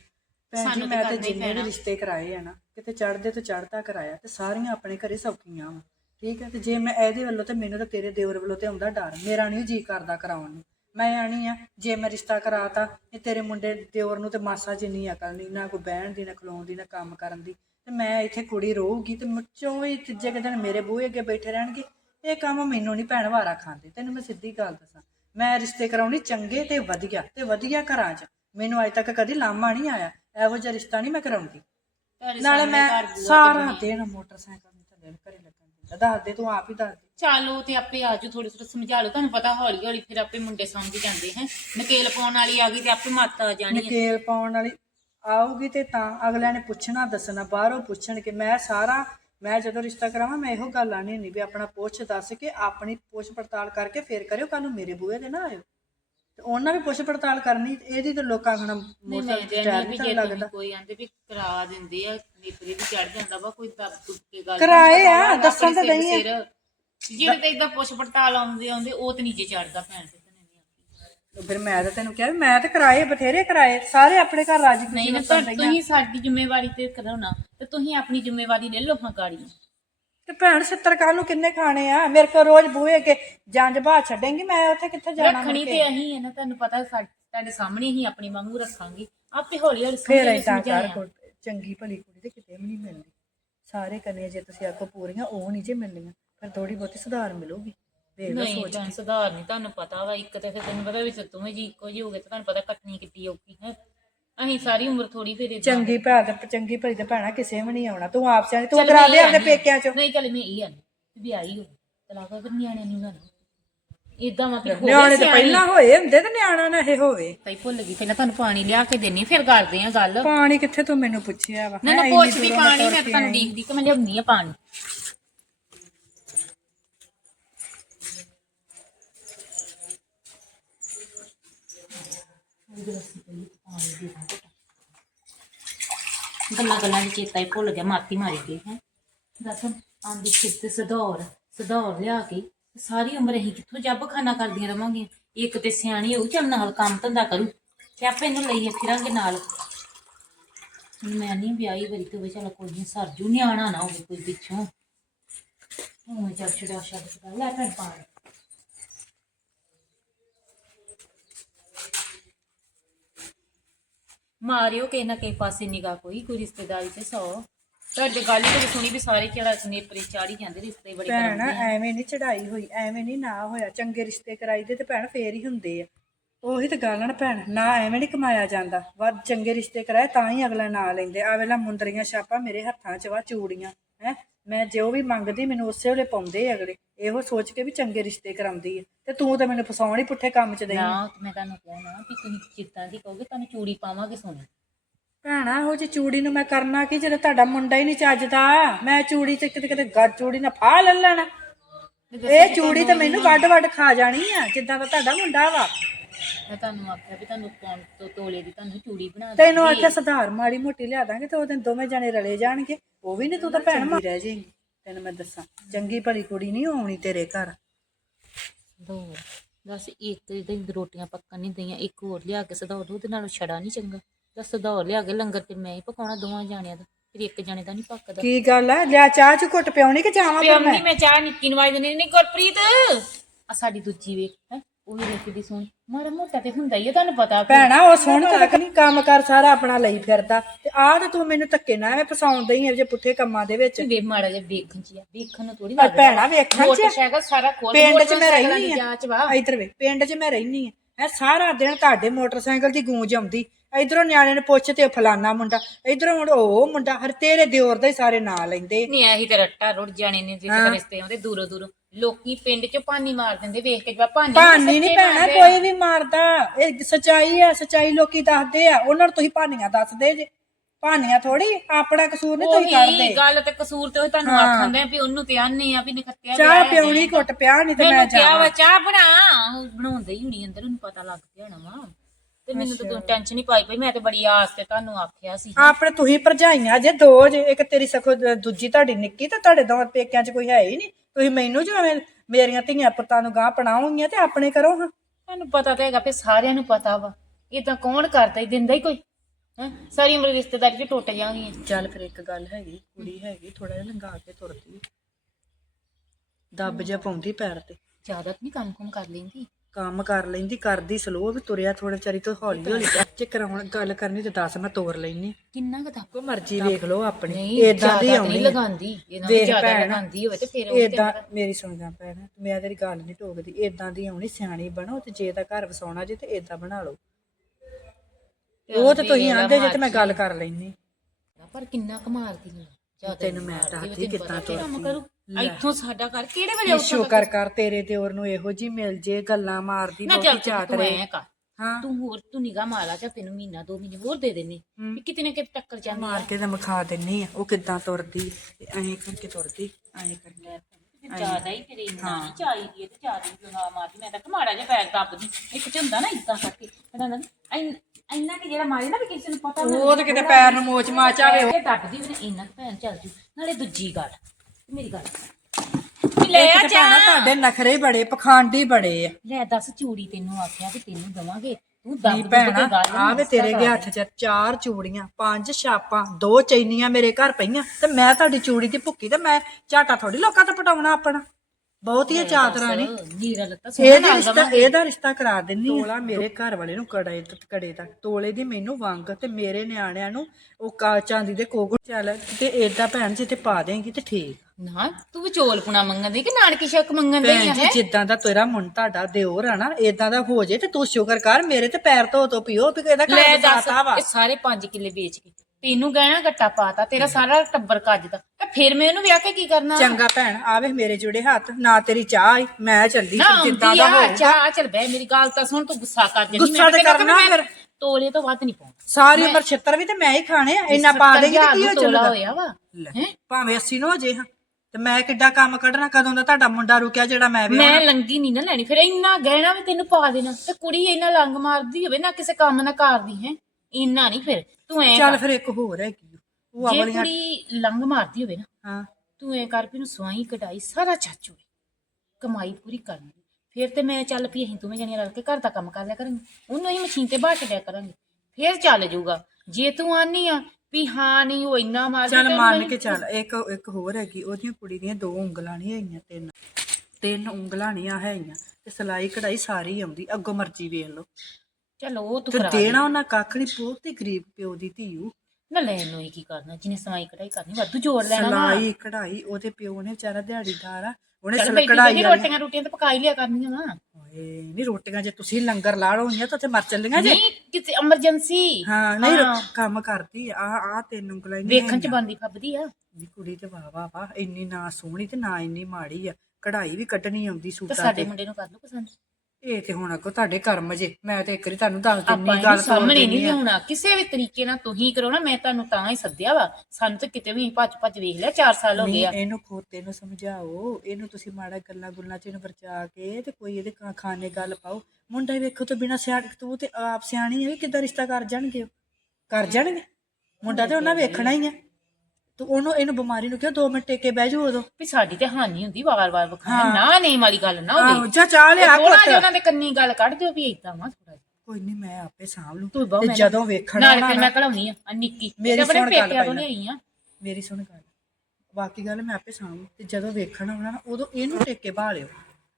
ਭੈਣ ਜੀ ਸਾਨੂੰ ਮੈਂ ਤਾਂ ਤੇ ਕਰਨਾ ਹੀ ਜਿੰਨੇ ਵੀ ਪੈਣਾ। ਰਿਸ਼ਤੇ ਕਰਾਏ ਆ ਨਾ ਕਿਤੇ ਚੜਦੇ ਤੋਂ ਚੜਦਾ ਕਰਾਇਆ ਤੇ ਸਾਰੀਆਂ ਆਪਣੇ ਘਰੇ ਸੌਖੀਆਂ ਵਾ। ਠੀਕ ਹੈ? ਤੇ ਜੇ ਮੈਂ ਇਹਦੇ ਵੱਲੋਂ ਤੇ ਮੈਨੂੰ ਤਾਂ ਤੇਰੇ ਦਿਓਰ ਵੱਲੋਂ ਤੇ ਆਉਂਦਾ ਡਰ। ਮੇਰਾ ਨਹੀਂ ਜੀ ਕਰਦਾ ਕਰਾਉਣ ਨੂੰ। ਮੈਂ ਆਣੀ ਆ ਜੇ ਮੈਂ ਰਿਸ਼ਤਾ ਕਰਾਤਾ ਇਹ ਤੇਰੇ ਮੁੰਡੇ ਦਿਓਰ ਨੂੰ ਤੇ ਮਾਸਾ ਜਿੰਨੀ ਅਕਲ ਨਹੀਂ ਨਾ ਕੋਈ ਬਹਿਣ ਦੀ ਨਾ ਖਲੋਣ ਦੀ ਨਾ ਕੰਮ ਕਰਨ ਦੀ। ਤੇ ਮੈਂ ਇੱਥੇ ਕੁੜੀ ਰਹੂਗੀ ਤੇ ਮੁੱਚੋਂ ਹੀ ਤੀਜੇ ਕੁ ਦਿਨ ਮੇਰੇ ਬੂਹੇ ਅੱਗੇ ਬੈਠੇ ਰਹਿਣਗੇ। ਇਹ ਕੰਮ ਮੈਨੂੰ ਨਹੀਂ ਭੈਣ ਵਾਰਾ ਖਾਂਦੇ। ਤੈਨੂੰ ਮੈਂ ਸਿੱਧੀ ਗੱਲ ਦੱਸਾਂ। ਮੈਂ ਰਿਸ਼ਤੇ ਕਰਾਉਣੀ ਚੰਗੇ ਤੇ ਵਧੀਆ ਤੇ ਵਧੀਆ ਘਰਾਂ 'ਚ। ਮੈਨੂੰ ਅਜੇ ਤੱਕ ਕਦੀ ਲਾਮਾ ਨਹੀਂ ਆਇਆ। ਇਹੋ ਜਿਹਾ ਰਿਸ਼ਤਾ ਨਹੀਂ ਮੈਂ ਕਰਾਉਂਦੀ। ਤੁਹਾਡੇ ਨਾਲੇ ਸਾਹਮਣੇ ਮੈਂ ਸਾਰਾ ਦਿਨ ਮੋਟਰਸਾਈਕਲ ਨੂੰ ਥੱਲੇ ਘਰੇ ਲੱਗਣ ਦਿੰਦਾ। ਦੱਸ ਦੇ ਤੂੰ ਆਪ ਹੀ ਦੱਸ ਦੇ। ਚਲੋ ਤੇ ਆਪੇ ਆਜੋ ਥੋੜੇ ਥੋੜੇ ਸਮਝਾ ਲਓ। ਤੁਹਾਨੂੰ ਪਤਾ ਹੌਲੀ ਹੌਲੀ ਫਿਰ ਆਪੇ ਮੁੰਡੇ ਸਮਝ ਜਾਂਦੇ ਹੈ। ਨਕੇਲ ਪਾਉਣ ਵਾਲੀ ਆ ਗਈ ਤੇ ਆਪੇ ਮੱਤ ਆ ਜਾਣੀ ਹੈ। ਨਕੇਲ ਪਾਉਣ ਵਾਲੀ ਆਊਗੀ ਤੇ ਤਾਂ ਅਗਲਿਆਂ ਨੇ ਪੁੱਛਣਾ ਦੱਸਣਾ ਬਾਹਰੋਂ ਪੁੱਛਣ ਕਿ ਮੈਂ ਸਾਰਾ ਮੈਂ ਜਦੋਂ ਰਿਸ਼ਤਾ ਕਰਾਵਾਂ ਮੈਂ ਇਹੋ ਗੱਲ ਆਣੀ ਨਹੀਂ ਵੀ ਆਪਣਾ ਪੁੱਛ ਦੱਸ ਕੇ ਆਪਣੀ ਪੁੱਛ ਪੜਤਾਲ ਕਰਕੇ ਫੇਰ ਕਰਿਓ ਕੱਲ ਨੂੰ ਮੇਰੇ ਬੂਹੇ ਤੇ ਨਾ ਆਇਓ। ਤੇ ਉਹਨਾਂ ਵੀ ਪੁੱਛ ਪੜਤਾਲ ਕਰਨੀ ਇਹਦੀ ਤੇ ਲੋਕਾਂ ਖਣਾ ਨਹੀਂ ਮੈਂ ਮੋਟਰ ਤੇ ਟਾਇਰ ਨਹੀਂ ਵੀ ਨਹੀਂ ਜੇ ਲੱਗਦਾ ਤੁਸੀਂ ਕੋਈ ਆਂਦੇ ਵੀ ਕਰਾ ਦਿੰਦੇ ਆ ਨੇਪਰੇ ਵੀ ਚੜ ਜਾਂਦਾ ਵਾ ਕੋਈ ਦੱਬ ਦੁੱਬ ਕੇ ਗੱਲ ਕਰਾਏ ਆ, ਆਪਣੇ ਦੱਸਣ ਤਾਂ ਸਿਰ- ਦਈ ਆ। ਸਿਰ। ਜਿਹੜੇ ਤੇ ਇਦਾਂ ਪੁੱਛ ਪੜਤਾਲ ਆਉਂਦੇ ਆਉਂਦੇ ਉਹ ਤੇ ਨੀਚੇ ਚੜਦਾ ਭੈਣ ਤੇ ਤਾਂ ਨਹੀਂ ਆਉਂਦੀ। ਤੇ ਫਿਰ ਮੈਂ ਤਾਂ ਤੈਨੂੰ ਕਿਹਾ ਵੀ ਮੈਂ ਤਾਂ ਕਰਾਏ ਬਥੇਰੇ ਕਰਾਏ ਸਾਰੇ ਆਪਣੇ ਘਰ ਰਾਜੀ ਖੁਸ਼ੀ ਨਹੀਂ ਨਾ ਪਰ। ਤੁਸੀਂ ਸਾਡੀ ਜ਼ਿੰਮੇਵਾਰੀ ਤੇ ਕਰੋ ਨਾ ਤੇ ਤੁਸੀਂ ਆਪਣੀ ਜ਼ਿੰਮੇਵਾਰੀ ਲੈ ਲਓ ਹਾਂ ਗਾੜੀ ਤੇ ਭੈਣ 70 ਕੱਲ ਨੂੰ ਕਿੰਨੇ ਖਾਣੇ ਆ? ਮੇਰੇ ਕੋਲ ਰੋਜ਼ ਬੂਹੇ ਕੇ ਜੰਜ ਬਾਹ ਛੱਡੇਂਗੀ ਮੈਂ ਉੱਥੇ ਕਿੱਥੇ ਜਾਣਾ ਰੱਖਣੀ ਮੁੜ ਤੇ? ਅਹੀਂ ਹੈ ਨਾ ਤੁਹਾਨੂੰ ਪਤਾ ਸਾ- ਤੁਹਾਡੇ ਸਾਹਮਣੇ ਹੀ ਆਪਣੀ ਵਾਂਗੂ ਰੱਖਾਂਗੇ। ਆਪੇ ਹੌਲੀ ਹੌਲੀ ਫੇਰ ਸਮਝਾਈ ਏਦਾਂ ਕਰ ਚੰਗੀ ਭਲੀ ਕੁੜੀ ਤੇ ਕਿਤੇ ਵੀ ਨਹੀਂ ਮਿਲਦੀ ਸਾਰੇ ਕੰਨੇ ਜੇ ਤੁਸੀਂ ਆਖੋ ਪੂਰੀਆਂ ਉਹ ਨਹੀਂ ਜੇ ਮਿਲਣੀਆਂ ਫਿਰ ਥੋੜੀ ਬਹੁਤੀ ਸੁਧਾਰ ਮਿਲੂਗੀ। ਵੇਖ ਲਓ ਨਹੀਂ ਸੋਚ ਤਾਂ ਸੁਧਾਰ ਨਹੀਂ ਤੁਹਾਨੂੰ ਪਤਾ ਵਾ ਇੱਕ ਤੇ ਫਿਰ ਤੈਨੂੰ ਪਤਾ ਵੀ ਦੋਵੇਂ ਜੀ ਇੱਕੋ ਜਿਹੇ ਹੋ ਗਏ ਤਾਂ ਤੁਹਾਨੂੰ ਪਤਾ ਕੱਟਣੀ ਕਿੱਡੀ ਔਖੀ ਹੈ। ਅਸੀਂ ਸਾਰੀ ਉਮਰ ਥੋੜੀ ਫਿਰ ਏਦਾਂ- ਚੰਗੀ ਭੈਣ ਤੇ ਚੰਗੀ ਭਲੀ ਤੇ ਭੈਣਾ ਕਿਸੇ ਵੀ ਨਹੀਂ ਆਉਣਾ। ਤੂੰ ਆਪ ਚਾਹੇ ਤੂੰ ਚੱਲ ਕਰਾ ਮੈਂ ਦੇ ਇਹ ਆਪਣੇ ਆਨੀ- ਪੇਕਿਆਂ ਚੋਂ। ਨਹੀਂ ਚੱਲ ਮੈਂ ਇਹ ਆਨੀ ਵੀ ਆਈ ਹੋ ਤਲਾਕ ਅਗਰ ਨਿਆਣੇ ਨੂੰ ਨਾ ਇਦਾਂ ਵਾ ਵੀ ਨਿਆਣੇ ਤੇ ਸਿਆਣੇ। ਪਹਿਲਾਂ ਹੋਏ ਹੁੰਦੇ ਤੇ ਨਿਆਣਾ ਨਾ ਇਹ ਹੋਵੇ। ਤਾਈ ਭੁੱਲ ਗਈ ਪਹਿਲਾਂ ਤੁਹਾਨੂੰ ਪਾਣੀ ਲਿਆ ਕੇ ਦੇਣੀ ਫਿਰ ਕਰਦੇ ਆ ਗੱਲ। ਪਾਣੀ ਕਿੱਥੇ ਤੂੰ ਮੈਨੂੰ ਪੁੱਛਿਆ ਵਾ? ਨਾ ਨਾ ਹੈਂ, ਪੁੱਛ ਇੰਨੀ ਵੀ ਦੂਰੋਂ ਪਾਣੀ ਤੁਰ ਮੈਂ ਤੁਹਾਨੂੰ ਆਈ। ਦੇਖਦੀ ਕਿ ਮੈਂ ਲਿਆਉਣੀ ਆ ਪਾਣੀ। ਗੱਲਾਂ ਗੱਲਾਂ ਦੀ ਚੇਤਾ ਹੀ ਭੁੱਲ ਗਿਆ ਮਾਤੀ ਮਾਰੀ ਗਈ ਹੈ। ਦੱਸ, ਆਂਦੀ ਖਿੱਤ ਸਧੌਰ ਸਧੌਰ ਲਿਆ ਕੇ, ਸਾਰੀ ਉਮਰ ਅਸੀਂ ਕਿੱਥੋਂ ਜੱਬ ਖਾਨਾ ਕਰਦੀਆਂ ਰਵਾਂਗੀਆਂ? ਇੱਕ ਤੇ ਸਿਆਣੀ ਹੋਊ, ਚੱਲ ਨਾਲ ਕੰਮ ਧੰਦਾ ਕਰੂ, ਤੇ ਆਪੇ ਇਹਨੂੰ ਲਈਏ ਫਿਰਾਂਗੇ ਨਾਲ। ਮੈਂ ਨਹੀਂ ਵਿਆਹੀ ਵਰੀ ਤੇ ਵੀ ਚੱਲ ਕੋਈ ਨਹੀਂ ਸਰਜੂ ਨਿਆਣਾ ਨਾ ਹੋਵੇ ਕੋਈ ਪਿੱਛੋਂ। ਹੁਣ ਚੱਲ ਛੜਾ ਛੱਡ ਲੈ ਭੈਣ ਪਾਣੀ ਮਾਰਿਓ ਕਿਸੇ ਨਾ ਕਿਸੇ ਪਾਸੇ ਨਿਗਾਹ ਕੋਈ ਕੋਈ ਰਿਸ਼ਤੇਦਾਰੀ ਤੇ ਸੌ। ਤੁਹਾਡੇ ਗੱਲ ਕਦੇ ਸੁਣੀ ਵੀ ਸਾਰੇ ਕਿਹੜਾ ਸਨੇਪਰੇ ਚਾੜੀ ਜਾਂਦੇ ਰਿਸ਼ਤੇ ਬੜੇ ਭੈਣ। ਐਵੇਂ ਨਹੀਂ ਚੜਾਈ ਹੋਈ ਐਵੇਂ ਨਹੀਂ ਨਾ ਹੋਇਆ। ਚੰਗੇ ਰਿਸ਼ਤੇ ਕਰਾਈਦੇ ਤੇ ਭੈਣ ਫੇਰ ਹੀ ਹੁੰਦੇ ਆ। ਉਹੀ ਤਾਂ ਗੱਲ ਆ ਨਾ ਭੈਣ ਨਾ ਐਵੇਂ ਨਹੀਂ ਕਮਾਇਆ ਜਾਂਦਾ। ਵੱਧ ਚੰਗੇ ਰਿਸ਼ਤੇ ਕਰਾਏ ਤਾਂ ਹੀ ਅਗਲਾ ਨਾਂ ਲੈਂਦੇ। ਆ ਵੇਲਾ ਮੁੰਦਰੀਆਂ ਛਾਪਾਂ ਮੇਰੇ ਹੱਥਾਂ 'ਚ ਵਾ ਚੂੜੀਆਂ ਹੈ। ਮੈਂ ਜੋ ਵੀ ਮੰਗਦੀ ਮੈਨੂੰ ਉਸੇ ਵੇਲੇ ਪਾਉਂਦੇ ਆ ਅਗਲੇ। ਇਹੋ ਸੋਚ ਕੇ ਵੀ ਚੰਗੇ ਰਿਸ਼ਤੇ ਕਰਾਉਂਦੀ ਆ। ਤੇ ਤੂੰ ਤਾਂ ਮੈਨੂੰ ਫਸਾਉਣ ਹੀ ਪੁੱਠੇ ਕੰਮ 'ਚ ਦੇਈ। ਨਾ ਮੈਂ ਤੁਹਾਨੂੰ ਕਹਿਣਾ ਵੀ ਤੁਸੀਂ ਚਿੱਤਾਂ ਦੀ ਕਹੋਗੇ ਤੁਹਾਨੂੰ ਚੂੜੀ ਪਾਵਾਂਗੇ ਸੋਨੇ ਭੈਣਾ ਉਹ ਜੀ ਚੂੜੀ ਨੂੰ ਮੈਂ ਕਰਨਾ ਕੀ ਜਦੋਂ ਤੁਹਾਡਾ ਮੁੰਡਾ ਹੀ ਨਹੀਂ ਚੱਜਦਾ? ਮੈਂ ਚੂੜੀ ਤੇ ਕਿਤੇ ਕਿਤੇ ਗੱਜ ਚੂੜੀ ਨਾ ਫਾ ਲੈ ਲੈਣਾ। ਇਹ ਚੂੜੀ ਤਾਂ ਮੈਨੂੰ ਵੱਡ ਵੱਡ ਖਾ ਜਾਣੀ ਆ ਜਿੱਦਾਂ ਦਾ ਤੁਹਾਡਾ ਮੁੰਡਾ ਵਾ। ਮੈਂ ਤੁਹਾਨੂੰ ਆਖਿਆ ਵੀ ਤੁਹਾਨੂੰ ਪੌਣ ਤੋਂ ਤੋਲੇ ਦੀ ਤੁਹਾਨੂੰ ਚੂੜੀ ਬਣਾ ਦੇ ਤੈਨੂੰ ਆਖਿਆ ਸੁਧਾਰ ਮਾੜੀ ਮੋਟੀ ਲਿਆ ਦਾਂਗੇ ਤੇ ਉਹਦੇ ਦੋਵੇਂ ਜਣੇ ਰਲੇ ਜਾਣਗੇ। ਉਹ ਵੀ ਨਹੀਂ ਤੂੰ ਤਾਂ ਭੈਣ ਮਾਂ ਰਹਿ ਜਾਏਂਗੀ। ਤੈਨੂੰ ਮੈਂ ਦੱਸਾਂ ਚੰਗੀ ਭਲੀ ਕੁੜੀ ਨਹੀਂ ਆਉਣੀ ਤੇਰੇ ਘਰ। ਦੋ ਦੱਸ ਇੱਕ ਦਿਨ ਰੋਟੀਆਂ ਪੱਕਣ ਨਹੀਂ ਦਈਆਂ ਇੱਕ ਹੋਰ ਲਿਆ ਕੇ ਸਦੌੜ ਉਹਦੇ ਨਾਲੋਂ ਛੜਾ ਨਹੀਂ ਚੰਗਾ। ਦੱਸ ਸਦੌੜ ਲਿਆ ਕੇ ਲੰਗਰ ਤੇ ਮੈਂ ਹੀ ਪਕਾਉਣਾ ਦੋਵਾਂ ਜਾਣਿਆਂ ਦਾ ਫਿਰ ਇੱਕ ਜਾਣੇ ਦਾ ਨਹੀਂ ਪੱਕਦਾ। ਕੀ ਗੱਲ ਆ? ਲਿਆ ਚਾਹ ਚ ਘੁੱਟ ਪਿਆਉਣੀ ਕਿ ਫਿਰ ਮੈਂ? ਪਿਆਉਂਦੀ ਮੈਂ ਚਾਹ ਨਿੱਕੀ ਨਵਾਜ ਦਿੰਦੀ ਨਹੀਂ ਗੁਰਪ੍ਰੀਤ। ਆ ਸਾਡੀ ਦੂਜੀ ਵੇਖ ਹੈ? ਉਹ ਵੀ ਵੇਖ ਦੀ ਸੋਹਣੀ ਮਾੜਾ ਮੋਟਾ ਤੇ ਹੁੰਦਾ ਹੀ ਆ ਤੁਹਾਨੂੰ ਪਤਾ। ਭੈਣਾ ਉਹ ਸੁਣ ਤੱਕ ਨਹੀਂ ਕੰਮ ਕਰ ਸਾਰਾ ਆਪਣਾ ਲਈ ਫਿਰਦਾ। ਤੇ ਆਹ ਤੇ ਤੂੰ ਮੈਨੂੰ ਧੱਕੇ ਨਾ ਐਵੇਂ ਫਸਾਉਂਦਾ ਹੀ ਜੇ ਪੁੱਠੇ ਕੰਮਾਂ ਦੇ ਵਿੱਚ। ਵੇ ਮਾੜਾ ਜਿਹਾ ਵੇਖਣ ਚ ਆ। ਵੇਖਣ ਨੂੰ ਥੋੜੀ ਪਰ ਭੈਣਾ ਵੇਖਣ ਚ ਮੋਟਰਸਾਈਕਲ ਸਾਰਾ ਖੋਲ ਪਿੰਡ 'ਚ ਮੈਂ ਰਹਿਣੀ ਜਾਂਚ ਵਾ ਆ ਇਧਰ ਵੇ ਪਿੰਡ 'ਚ ਮੈਂ ਰਹਿਣੀ ਆ। ਹੈ ਸਾਰਾ ਦਿਨ ਤੁਹਾਡੇ ਮੋਟਰਸਾਈਕਲ ਦੀ ਗੂੰਜ ਆਉਂਦੀ। ਇਧਰੋਂ ਨਿਆਣੇ ਨੇ ਪੁੱਛ ਤੇ ਫਲਾਨਾ ਮੁੰਡਾ। ਇਧਰੋਂ ਹੁਣ ਉਹ ਮੁੰਡਾ ਹਰ ਤੇਰੇ ਦਿਓਰ ਦਾ ਹੀ ਸਾਰੇ ਨਾਂ ਲੈਂਦੇ। ਨਹੀਂ ਇਹੀ ਤੇ ਰੱਟਾ ਰੁੜ ਜਾਣੇ ਨੇ ਜਿਹੜੇ ਰਿਸ਼ਤੇ ਆਉਂਦੇ ਦੂਰੋਂ ਦੂਰੋਂ। ਲੋਕੀ ਪਿੰਡ ਚ ਪਾਣੀ ਮਾਰ ਦਿੰਦੇ ਵੇਖ ਕੇ ਜਵਾ ਪਾਣੀ ਭਾਨੀ ਨਹੀਂ ਭੈਣਾ ਕੋਈ ਵੀ ਮਾਰਦਾ ਇਹ ਸਚਾਈ ਹੈ ਸਚਾਈ ਲੋਕੀ ਦੱਸਦੇ ਆ ਉਹਨਾਂ ਨੂੰ ਤੁਸੀਂ ਭਾਨੀਆਂ ਦੱਸਦੇ ਜੇ। ਭਾਨੀਆਂ ਥੋੜੀ ਆਪਣਾ ਕਸੂਰ ਨਹੀਂ ਤੁਸੀਂ ਉਹੀ ਕਰਦੇ ਗੱਲ ਤੇ ਕਸੂਰ ਤੇ ਉਹ ਤੁਹਾਨੂੰ ਆਖਣ ਦੇ ਵੀ ਉਹਨੂੰ ਤੇ ਆਨੇ ਆ ਵੀ ਨਖੱਤਿਆ ਚਾਹ ਪਿਉਣੀ ਘੁੱਟ ਪਿਆ ਨਹੀਂ ਤੇ ਮੈਂ ਮੈਨੂੰ ਕਿਹਾ ਜਾਵਾਂ। ਚਾਹ ਬਣਾ। ਉਹ ਬਣਾਉਂਦੇ ਹੀ ਹੁਣੀ ਅੰਦਰ ਉਹਨੂੰ ਪਤਾ ਲੱਗ ਗਿਆ ਨਾ ਵਾ। ਤੇ ਮੈਨੂੰ ਤਾਂ ਟੈਨਸ਼ਨ ਨਹੀਂ ਪਾਈ ਪਈ ਮੈਂ ਤੇ ਬੜੀ ਆਸ ਤੇ ਤੁਹਾਨੂੰ ਆਖਿਆ ਸੀ। ਆਪਣੇ ਤੁਸੀਂ ਭਰਜਾਈਆਂ ਜੇ ਦੋ ਜੇ ਇੱਕ ਤੇਰੀ ਸਖੋ ਦੂਜੀ ਤੁਹਾਡੀ ਨਿੱਕੀ ਤੇ ਤੁਹਾਡੇ ਦੋਵਾਂ ਪੇਕਿਆਂ 'ਚ ਕੋਈ ਹੈ ਹੀ ਨਹੀਂ। ਤੁਸੀਂ ਮੈਨੂੰ ਜਿਵੇਂ ਮੇਰੀਆਂ ਧੀਆਂ ਪੁੱਤਾਂ ਨੂੰ ਗਾਂ ਪਣਾਉਂਗੀਆਂ ਤੇ ਆਪਣੇ ਕਰੋ ਹਾਂ। ਤੁਹਾਨੂੰ ਪਤਾ ਤਾਂ ਹੈਗਾ ਫੇ ਸਾਰਿਆਂ ਨੂੰ ਪਤਾ ਵਾ। ਇਹ ਤਾਂ ਕੌਣ ਕਰਦਾ ਹੀ ਦਿੰਦਾ ਹੀ ਕੋਈ? ਹੈ? ਸਾਰੀ ਉਮਰ ਰਿਸ਼ਤੇਦਾਰੀ ਚ ਟੁੱਟ ਜਾਣਗੀਆਂ। ਚੱਲ ਫਿਰ ਇੱਕ ਗੱਲ ਹੈਗੀ ਕੁੜੀ ਹੈਗੀ ਥੋੜਾ ਜਿਹਾ ਲੰਗਾ ਕੇ ਤੁਰਦੀ। ਦੱਬ ਜਿਹਾ ਪਾਉਂਦੀ ਪੈਰ ਤੇ। ਜ਼ਿਆਦਾ ਨਹੀਂ ਕੰਮ ਕੁਮ ਕਰ ਲੈਂਦੀ? ਕੰਮ ਕਰ ਲੈਂਦੀ ਕਰਦੀ ਸਲੋ ਵੀ ਤੁਰਿਆ ਥੋੜੇ ਚਰੀ ਤੋਂ ਹੌਲੀ ਹੌਲੀ। ਜੇ ਕਰਾਉਣ ਗੱਲ ਕਰਨੀ ਤੇ ਦੱਸ ਮੈਂ ਤੋਰ ਲੈਣੀ ਕਿੰਨਾ ਕੁ ਤਾਂ ਕੋ ਮਰਜ਼ੀ ਵੇਖ ਲਓ ਆਪਣੀ। ਏਦਾਂ ਦੀ ਆਉਣੀ। ਲਗਾਉਂਦੀ। ਇਹਨਾਂ ਨੂੰ ਜ਼ਿਆਦਾ ਲਗਾਉਂਦੀ ਹੋਵੇ ਤੇ ਫਿਰ ਏਦਾਂ ਮੇਰੀ ਸੁਣ ਜਾ ਭੈਣ ਮੈਂ ਤੇਰੀ ਗੱਲ ਨਹੀਂ ਟੋਕਦੀ। ਏਦਾਂ ਦੀ ਆਉਣੀ ਸਿਆਣੀ ਬਣੋ ਤੇ ਜੇ ਤਾਂ ਘਰ ਵਸਾਉਣਾ ਜੇ ਤੇ ਏਦਾਂ ਬਣਾ ਲਓ। ਉਹ ਤੇ ਤੁਸੀਂ ਆਂਦੇ ਜੇ ਤੇ ਮੈਂ ਗੱਲ ਕਰ ਲੈਣੀ ਪਰ ਕਿੰਨਾ ਕਮਾਰਦੀ ਹੈ ਜ਼ਿਆਦਾ ਤੈਨੂੰ ਮੈਂ ਦੱਸਦੀ ਕਿੱਦਾਂ ਕੰਮ ਕਰੂ। ਇੱਥੋਂ ਸਾਡਾ ਘਰ ਕਿਹੜੇ ਵੇਲੇ ਉੱਠ ਸ਼ੁਕਰ ਕਰ ਤੇਰੇ ਦਿਓਰ ਨੂੰ ਇਹੋ ਜੀ ਮਿਲ ਜੇ ਗੱਲਾਂ ਮਾਰਦੀ ਨਾ ਬਹੁਤੀ ਚੱਲ ਚਾਟ ਤੂੰ ਰਹੇ। ਐ ਕਰ ਹਾਂ। ਤੂੰ ਹੋਰ ਤੂੰ ਨਿਗਾਹ ਮਾਰਾ ਜਾਂ ਤੈਨੂੰ ਮਹੀਨਾ ਦੋ ਮਹੀਨੇ ਹੋਰ ਦੇ ਦੇਣੇ ਵੀ ਕਿਤੇ ਨਾ ਕਿਤੇ ਟੱਕਰ ਜਾਂਦੀ ਮਾਰ ਕੇ ਤਾਂ ਮਖਾ ਦਿੰਨੀ ਆ ਉਹ ਕਿੱਦਾਂ ਤੁਰਦੀ ਤੇ ਐਂ ਕਰਕੇ ਤੁਰਦੀ ਐਂ ਕਰਕੇ। ਜ਼ਿਆਦਾ ਹੀ ਫਿਰ ਇੰਨਾ ਨਹੀਂ ਚਾਹੀਦੀ ਹੈ ਤੇ ਜ਼ਿਆਦਾ ਹੀ ਲਗਾ ਮਾਰਦੀ ਮੈਂ ਤਾਂ ਕਮਾੜਾ ਜਿਹਾ ਪੈਰ ਦੱਬਦੀ। ਇੱਕ ਚ ਹੁੰਦਾ ਨਾ ਇਦਾਂ ਕਰਕੇ। ਕਹਿੰਦਾ ਨਾ ਇੰਨਾ ਕਿ ਜਿਹੜਾ ਮਾਰੇ ਨਾ ਵੀ ਕਿਸੇ ਨੂੰ ਪਤਾ ਉਹ ਤੇ ਕਿਤੇ ਪੈਰ ਨੂੰ ਮੋਚ ਮਾਚ ਆਵੇ ਇਹ ਦੱਬਦੀ ਵੀ ਨਾ ਇੰਨਾ ਕੁ ਭੈਣ ਚੱਲ ਜੂ। ਨਾਲੇ ਦੂਜੀ ਗੱਲ ਮੇਰੀ ਗੱਲ ਵੀ ਲੈ ਆ ਤੇ ਜਾ। ਭੈਣਾ ਤੁਹਾਡੇ ਨਖਰੇ ਬੜੇ ਪਖੰਡੀ ਬੜੇ ਆ। ਲੈ ਦੱਸ ਚੂੜੀ ਤੈਨੂੰ ਆਖਿਆ ਕਿ ਤੈਨੂੰ ਦਵਾਂਗੇ। ਤੂੰ ਨਹੀਂ ਦੱਬ ਦੂਬ ਭੈਣਾ ਕੇ ਗੱਲ ਆ ਵੇ ਤੇਰੇ ਦੇ ਹੱਥ 'ਚ ਚਾਰ ਚੂੜੀਆਂ ਪੰਜ ਛਾਪਾਂ ਦੋ ਚੈਨੀਆਂ ਮੇਰੇ ਘਰ ਪਈਆਂ ਤੇ ਮੈਂ ਤੁਹਾਡੀ ਚੂੜੀ ਦੀ ਭੁੱਕੀ ਤੇ ਮੈਂ ਝਾਟਾ ਥੋੜੀ ਲੋਕਾਂ ਤੋਂ ਪਟਾਉਣਾ ਆਪਣਾ। ਬਹੁਤ ਹੀ ਚਾਤ ਰਾਣੀ। ਨੀਰਾ ਲੱਤਾ ਸੋਹਣਾ ਇਹਦਾ ਰਿਸ਼ਤਾ ਇਹਦਾ ਰਿਸ਼ਤਾ ਕਰਾ ਦਿੰਨੀ ਤੋਲਾ ਮੇਰੇ ਘਰ ਵਾਲੇ ਨੂੰ ਕੜੇ ਕੜੇ ਤੱਕ ਤੋਲੇ ਦੀ ਮੈਨੂੰ ਵੰਗ ਤੇ ਮੇਰੇ ਨਿਆਣਿਆਂ ਨੂੰ ਉਹ ਕਾ ਚਾਂਦੀ ਦੇ ਕੋਗ ਚੱਲ ਤੇ ਏਦਾਂ ਭੈਣ ਜੀ ਤੇ ਪਾ ਦੇਂਗੀ ਤੇ ਠੀਕ। ਨਾ ਤੂੰ ਵਿਚੋਲ ਪੁਣਾ ਮੰਗਣ ਦੀ ਕਿ ਨਾਨਕੀ ਸ਼ੱਕ ਮੰਗਣ ਦੀ ਭੈਣ ਜੀ ਜਿੱਦਾਂ ਦਾ ਤੇਰਾ ਮੁੰਡਾ ਤੁਹਾਡਾ ਦਿਓਰ ਆ ਨਾ ਏਦਾਂ ਦਾ ਹੋ ਜੇ ਤੇ ਤੂੰ ਸ਼ੁਕਰ ਕਰ ਮੇਰੇ ਤੇ ਪੈਰ ਧੋ ਧੋ ਪੀਓ ਵੀ ਇਹਦਾ ਲੈ ਘਰ ਦੱਸ ਬਸਾਤਾ ਵਾ। ਇਹ ਸਾਰੇ 5 ਕਿੱਲੇ ਵੇਚ ਕੇ ਤੈਨੂੰ ਗਹਿਣਾ ਗੱਟਾ ਪਾਤਾ ਤੇਰਾ ਸਾਰਾ ਟੱਬਰ ਕੱਜਦਾ ਤੇ। ਫਿਰ ਮੈਂ ਉਹਨੂੰ ਵਿਆਹ ਕੇ ਕੀ ਕਰਨਾ? ਚੰਗਾ ਭੈਣ ਆਵੇ ਮੇਰੇ ਜੁੜੇ ਹੱਥ ਨਾ ਤੇਰੀ ਚਾਹ ਆਈ ਮੈਂ ਚੱਲੀ ਨਾ ਜਿੱਦਾਂ ਦਾ ਆ ਹੋ ਚਾਹ ਚੱਲ ਬੈ ਮੇਰੀ ਗੱਲ ਤਾਂ ਸੁਣ ਤੂੰ ਗੁੱਸਾ ਕਰ ਜੰਨੀ ਗੁੱਸਾ ਤੇ ਕਰਨਾ ਫਿਰ। ਤੋਲੇ ਤੋਂ ਵੱਧ ਨਹੀਂ ਪਾਉਂਦਾ ਸਾਰੀ ਉਮਰ ਛਿੱਤਰ ਵੀ ਤੇ ਮੈਂ ਹੀ ਖਾਣੇ ਆ ਇੰਨਾ ਪਾ ਦੇਂਗੀ ਤੇ ਕੀ ਹੋ ਤੋਲਾ ਚੱਲਦਾ ਹੋਇਆ ਵਾ ਲੈ, ਭਾਵੇਂ 80 ਨੂੰ ਜੇ ਹਾਂ ਤੇ ਮੈਂ ਕਿੱਡਾ ਕੰਮ ਕੱਢਣਾ ਕਦੋਂ ਦਾ ਤੁਹਾਡਾ ਮੁੰਡਾ ਰੁਕਿਆ ਜਿਹੜਾ ਮੈਂ ਵੀ ਮੈਂ ਲੰਗੀ ਨਹੀਂ ਨਾ ਲੈਣੀ ਫਿਰ ਇੰਨਾ ਗਹਿਣਾ ਵੀ ਤੈਨੂੰ ਪਾ ਦੇਣਾ ਤੇ ਕੁੜੀ ਇੰਨਾ ਲੰਗ ਮਾਰਦੀ ਹੋਵੇ ਨਾ ਕਿਸੇ ਕੰਮ ਨਾ ਕਰਦੀ ਹੈ? ਇੰਨਾ ਨਹੀਂ ਫਿਰ। ਤੂੰ ਐ ਚੱਲ ਫਿਰ ਇੱਕ ਹੋਰ ਹੈਗੀ ਓ। ਉਹ ਜੇ ਅਮਲੀਆਂ ਕੁੜੀ ਲੰਗ ਮਾਰਦੀ ਹੋਵੇ ਨਾ ਹਾਂ। ਤੂੰ ਐ ਕਰ ਵੀ ਨੂੰ ਸਵਾਈ ਕਢਾਈ ਸਾਰਾ ਹੋਵੇ। ਕਮਾਈ ਪੂਰੀ ਕਰਨੀ। ਫਿਰ ਤੇ ਮੈਂ ਚੱਲ ਪਈ ਅਸੀਂ ਦੋਵੇਂ ਜਣੀਆਂ ਰਲ ਕੇ ਘਰ ਦਾ ਕੰਮ ਕਰ ਲਿਆ ਕਰਾਂਗੇ। ਉਹਨੂੰ ਹੀ ਮਸ਼ੀਨ ਤੇ ਬਾਟ ਦਿਆ ਕਰਾਂਗੇ। ਫਿਰ ਚੱਲ ਜਾਊਗਾ। ਜੇ ਤੂੰ ਆਨੀ ਆ ਵੀ ਹਾਂ ਨਹੀਂ ਉਹ ਇੰਨਾ ਮਾਰਦੀ ਚੱਲ ਤੇ ਮੰਨ ਮੈਨੂੰ- ਕੇ ਚੱਲ ਇੱਕ ਇੱਕ ਹੋਰ ਹੈਗੀ ਉਹਦੀਆਂ ਕੁੜੀ ਦੀਆਂ ਦੋ ਉਂਗਲਾਂ ਨਹੀਂ ਹੈਗੀਆਂ ਤਿੰਨ। ਤਿੰਨ ਉਂਗਲਾਂ ਨਹੀਂ ਆ ਹੈਗੀਆਂ। ਤੇ ਸਲਾਈ ਕਢਾਈ ਸਾਰੀ ਆਉਂਦੀ ਅੱਗੋਂ ਮਰਜ਼ੀ ਵੇਖ ਲਓ। ਚਲੋ ਉਹ ਤੂੰ ਤੇ ਕਰਾ ਦੇਣਾ ਉਹਨਾਂ ਕੱਖ ਨਹੀਂ ਬਹੁਤ ਹੀ ਗਰੀਬ ਪਿਓ ਦੀ ਧੀਊ। ਨਾ ਨੂੰ ਹੀ ਕੀ ਕਰਨਾ ਜਿਹਨੇ ਸਵਾਈ ਕਢਾਈ ਕਰਨੀ ਵਾਧੂ ਜੋੜ ਲੈਣਾ ਵਾ। ਸਲਾਈ ਕਢਾਈ ਉਹਦੇ ਪਿਓ ਨੇ ਵਿਚਾਰਾ ਦਿਹਾੜੀਦਾਰ ਆ ਉਹਨੇ ਚੱਲ ਸਲ ਕਢਾਈ ਬੈਠੀ ਵਾਲੀ ਰੋਟੀਆਂ ਰੋਟੀਆਂ ਤੇ ਪਕਾ ਹੀ ਲਿਆ ਕਰਨੀਆਂ ਵਾ। ਓਏ ਨਹੀਂ ਰੋਟੀਆਂ ਜੇ ਤੁਸੀਂ ਲੰਗਰ ਲਾ ਲਓਗੀਆਂ ਤਾਂ ਉੱਥੇ ਮਰ ਚੱਲੀਆਂ ਜੇ। ਨਹੀਂ ਕਿਤੇ ਐਮਰਜੈਂਸੀ ਹਾਂ ਨਹੀਂ ਰੋ- ਕੰਮ ਕਰਦੀ ਆ ਆ ਤਿੰਨ ਉਂਗਲਾਂ ਹੀ ਨਹੀਂ ਵੇਖਣ ਚ ਹੈਗੀਆਂ। ਬੰਦੀ ਫੱਬਦੀ ਆ। ਦੀ ਕੁੜੀ ਤੇ ਵਾਹ ਵਾਹ ਵਾਹ ਇੰਨੀ ਨਾ ਸੋਹਣੀ ਤੇ ਨਾ ਇੰਨੀ ਮਾੜੀ ਆ। ਕਢਾਈ ਵੀ ਕੱਢਣੀ ਆਉਂਦੀ ਤੇ ਸੂਟਾਂ ਸਾਡੇ ਤੇ। ਮੁੰਡੇ ਨੂੰ ਕਰ ਲਓ ਪਸੰਦ। ਇਹ ਤੇ ਹੁਣ ਅੱਗੋਂ ਤੁਹਾਡੇ ਕਰਮ ਜੇ ਮੈਂ ਤੇ ਇੱਕ ਵਾਰੀ ਤੁਹਾਨੂੰ ਦੱਸ ਆਪਾਂ ਦਿੰਨੀ ਇਹਨੂੰ ਗੱਲ ਸਾਹਮਣੇ ਨਹੀਂ ਦਿੰਨੀ ਆ। ਲਿਆਉਣਾ ਕਿਸੇ ਵੀ ਤਰੀਕੇ ਨਾਲ ਤੁਸੀਂ ਕਰੋ ਨਾ ਮੈਂ ਤੁਹਾਨੂੰ ਤਾਂ ਹੀ ਸੱਦਿਆ ਵਾ। ਸਾਨੂੰ ਤਾਂ ਕਿਤੇ ਵੀ ਭੱਜ ਭੱਜ ਵੇਖ ਲਿਆ 4 ਸਾਲ ਹੋ ਗਏ ਆ। ਇਹਨੂੰ ਖੋਤੇ ਨੂੰ ਸਮਝਾਓ ਇਹਨੂੰ ਤੁਸੀਂ ਮਾੜਾ ਗੱਲਾਂ ਗੁੱਲਾਂ ਚ ਇਹਨੂੰ ਵਰਚਾ ਕੇ ਤੇ ਕੋਈ ਇਹਦੇ ਖਾ- ਖਾਣੇ ਗੱਲ ਪਾਓ। ਮੁੰਡਾ ਹੀ ਵੇਖੋ ਤੇ ਬਿਨਾ ਸਿਆਣ ਤੂੰ ਤੇ ਆਪ ਸਿਆਣੀ ਹੈ ਵੀ ਕਿੱਦਾਂ ਰਿਸ਼ਤਾ ਕਰ ਜਾਣਗੇ ਉਹ? ਕਰ ਜਾਣਗੇ? ਮੁੰਡਾ ਤੇ ਉਹਨਾਂ ਵੇਖਣਾ ਹੀ ਆ। ਤੂੰ ਉਹਨੂੰ ਇਹਨੂੰ ਬਿਮਾਰੀ ਨੂੰ ਕਿਹਾ 2 ਮਿੰਟ ਟੇਕੇ ਬਹਿ ਜਾਓ ਉਦੋਂ। ਵੀ ਸਾਡੀ ਤੇ ਹਾਨੀ ਹੁੰਦੀ ਵਾਰ-ਵਾਰ ਵਿਖਾਣਾ ਨਾ ਨਹੀਂ ਵਾਲੀ ਗੱਲ ਨਾ ਆਹੋ ਹੋਵੇ। ਜਾ ਚਾਹ ਲਿਆ ਥੋੜਾ ਘੁੱਟ। ਜਿਹਾ ਉਹਨਾਂ ਦੇ ਕੰਨੀ ਗੱਲ ਕੱਢ ਦਿਓ ਵੀ ਏਦਾਂ ਵਾ ਥੋੜਾ ਜਿਹਾ। ਕੋਈ ਨਹੀਂ ਮੈਂ ਆਪੇ ਸਾਂਭ ਲੂ ਤੂੰ ਬਹੁ ਤੇ ਮੈਂ ਜਦੋਂ ਵੇਖਣਾ ਨਾਲ ਨਾ ਫਿਰ ਮੈਂ ਕਢਾਉਣੀ ਆ ਆ ਨਿੱਕੀ। ਮੇਰੀ ਆਪਣੇ ਸੁਣ ਗੱਲ ਪੇਕਿਆਂ ਤੋਂ ਪਹਿਲਾਂ। ਲਿਆਈ ਆ। ਮੇਰੀ ਸੁਣ ਗੱਲ। ਬਾਕੀ ਗੱਲ ਮੈਂ ਆਪੇ ਸਾਂਭ ਲੂ ਤੇ ਜਦੋਂ ਵੇਖਣਾ ਹੋਣਾ ਨਾ ਉਦੋਂ ਇਹਨੂੰ ਟੇਕੇ ਬਹਾ ਲਿਓ।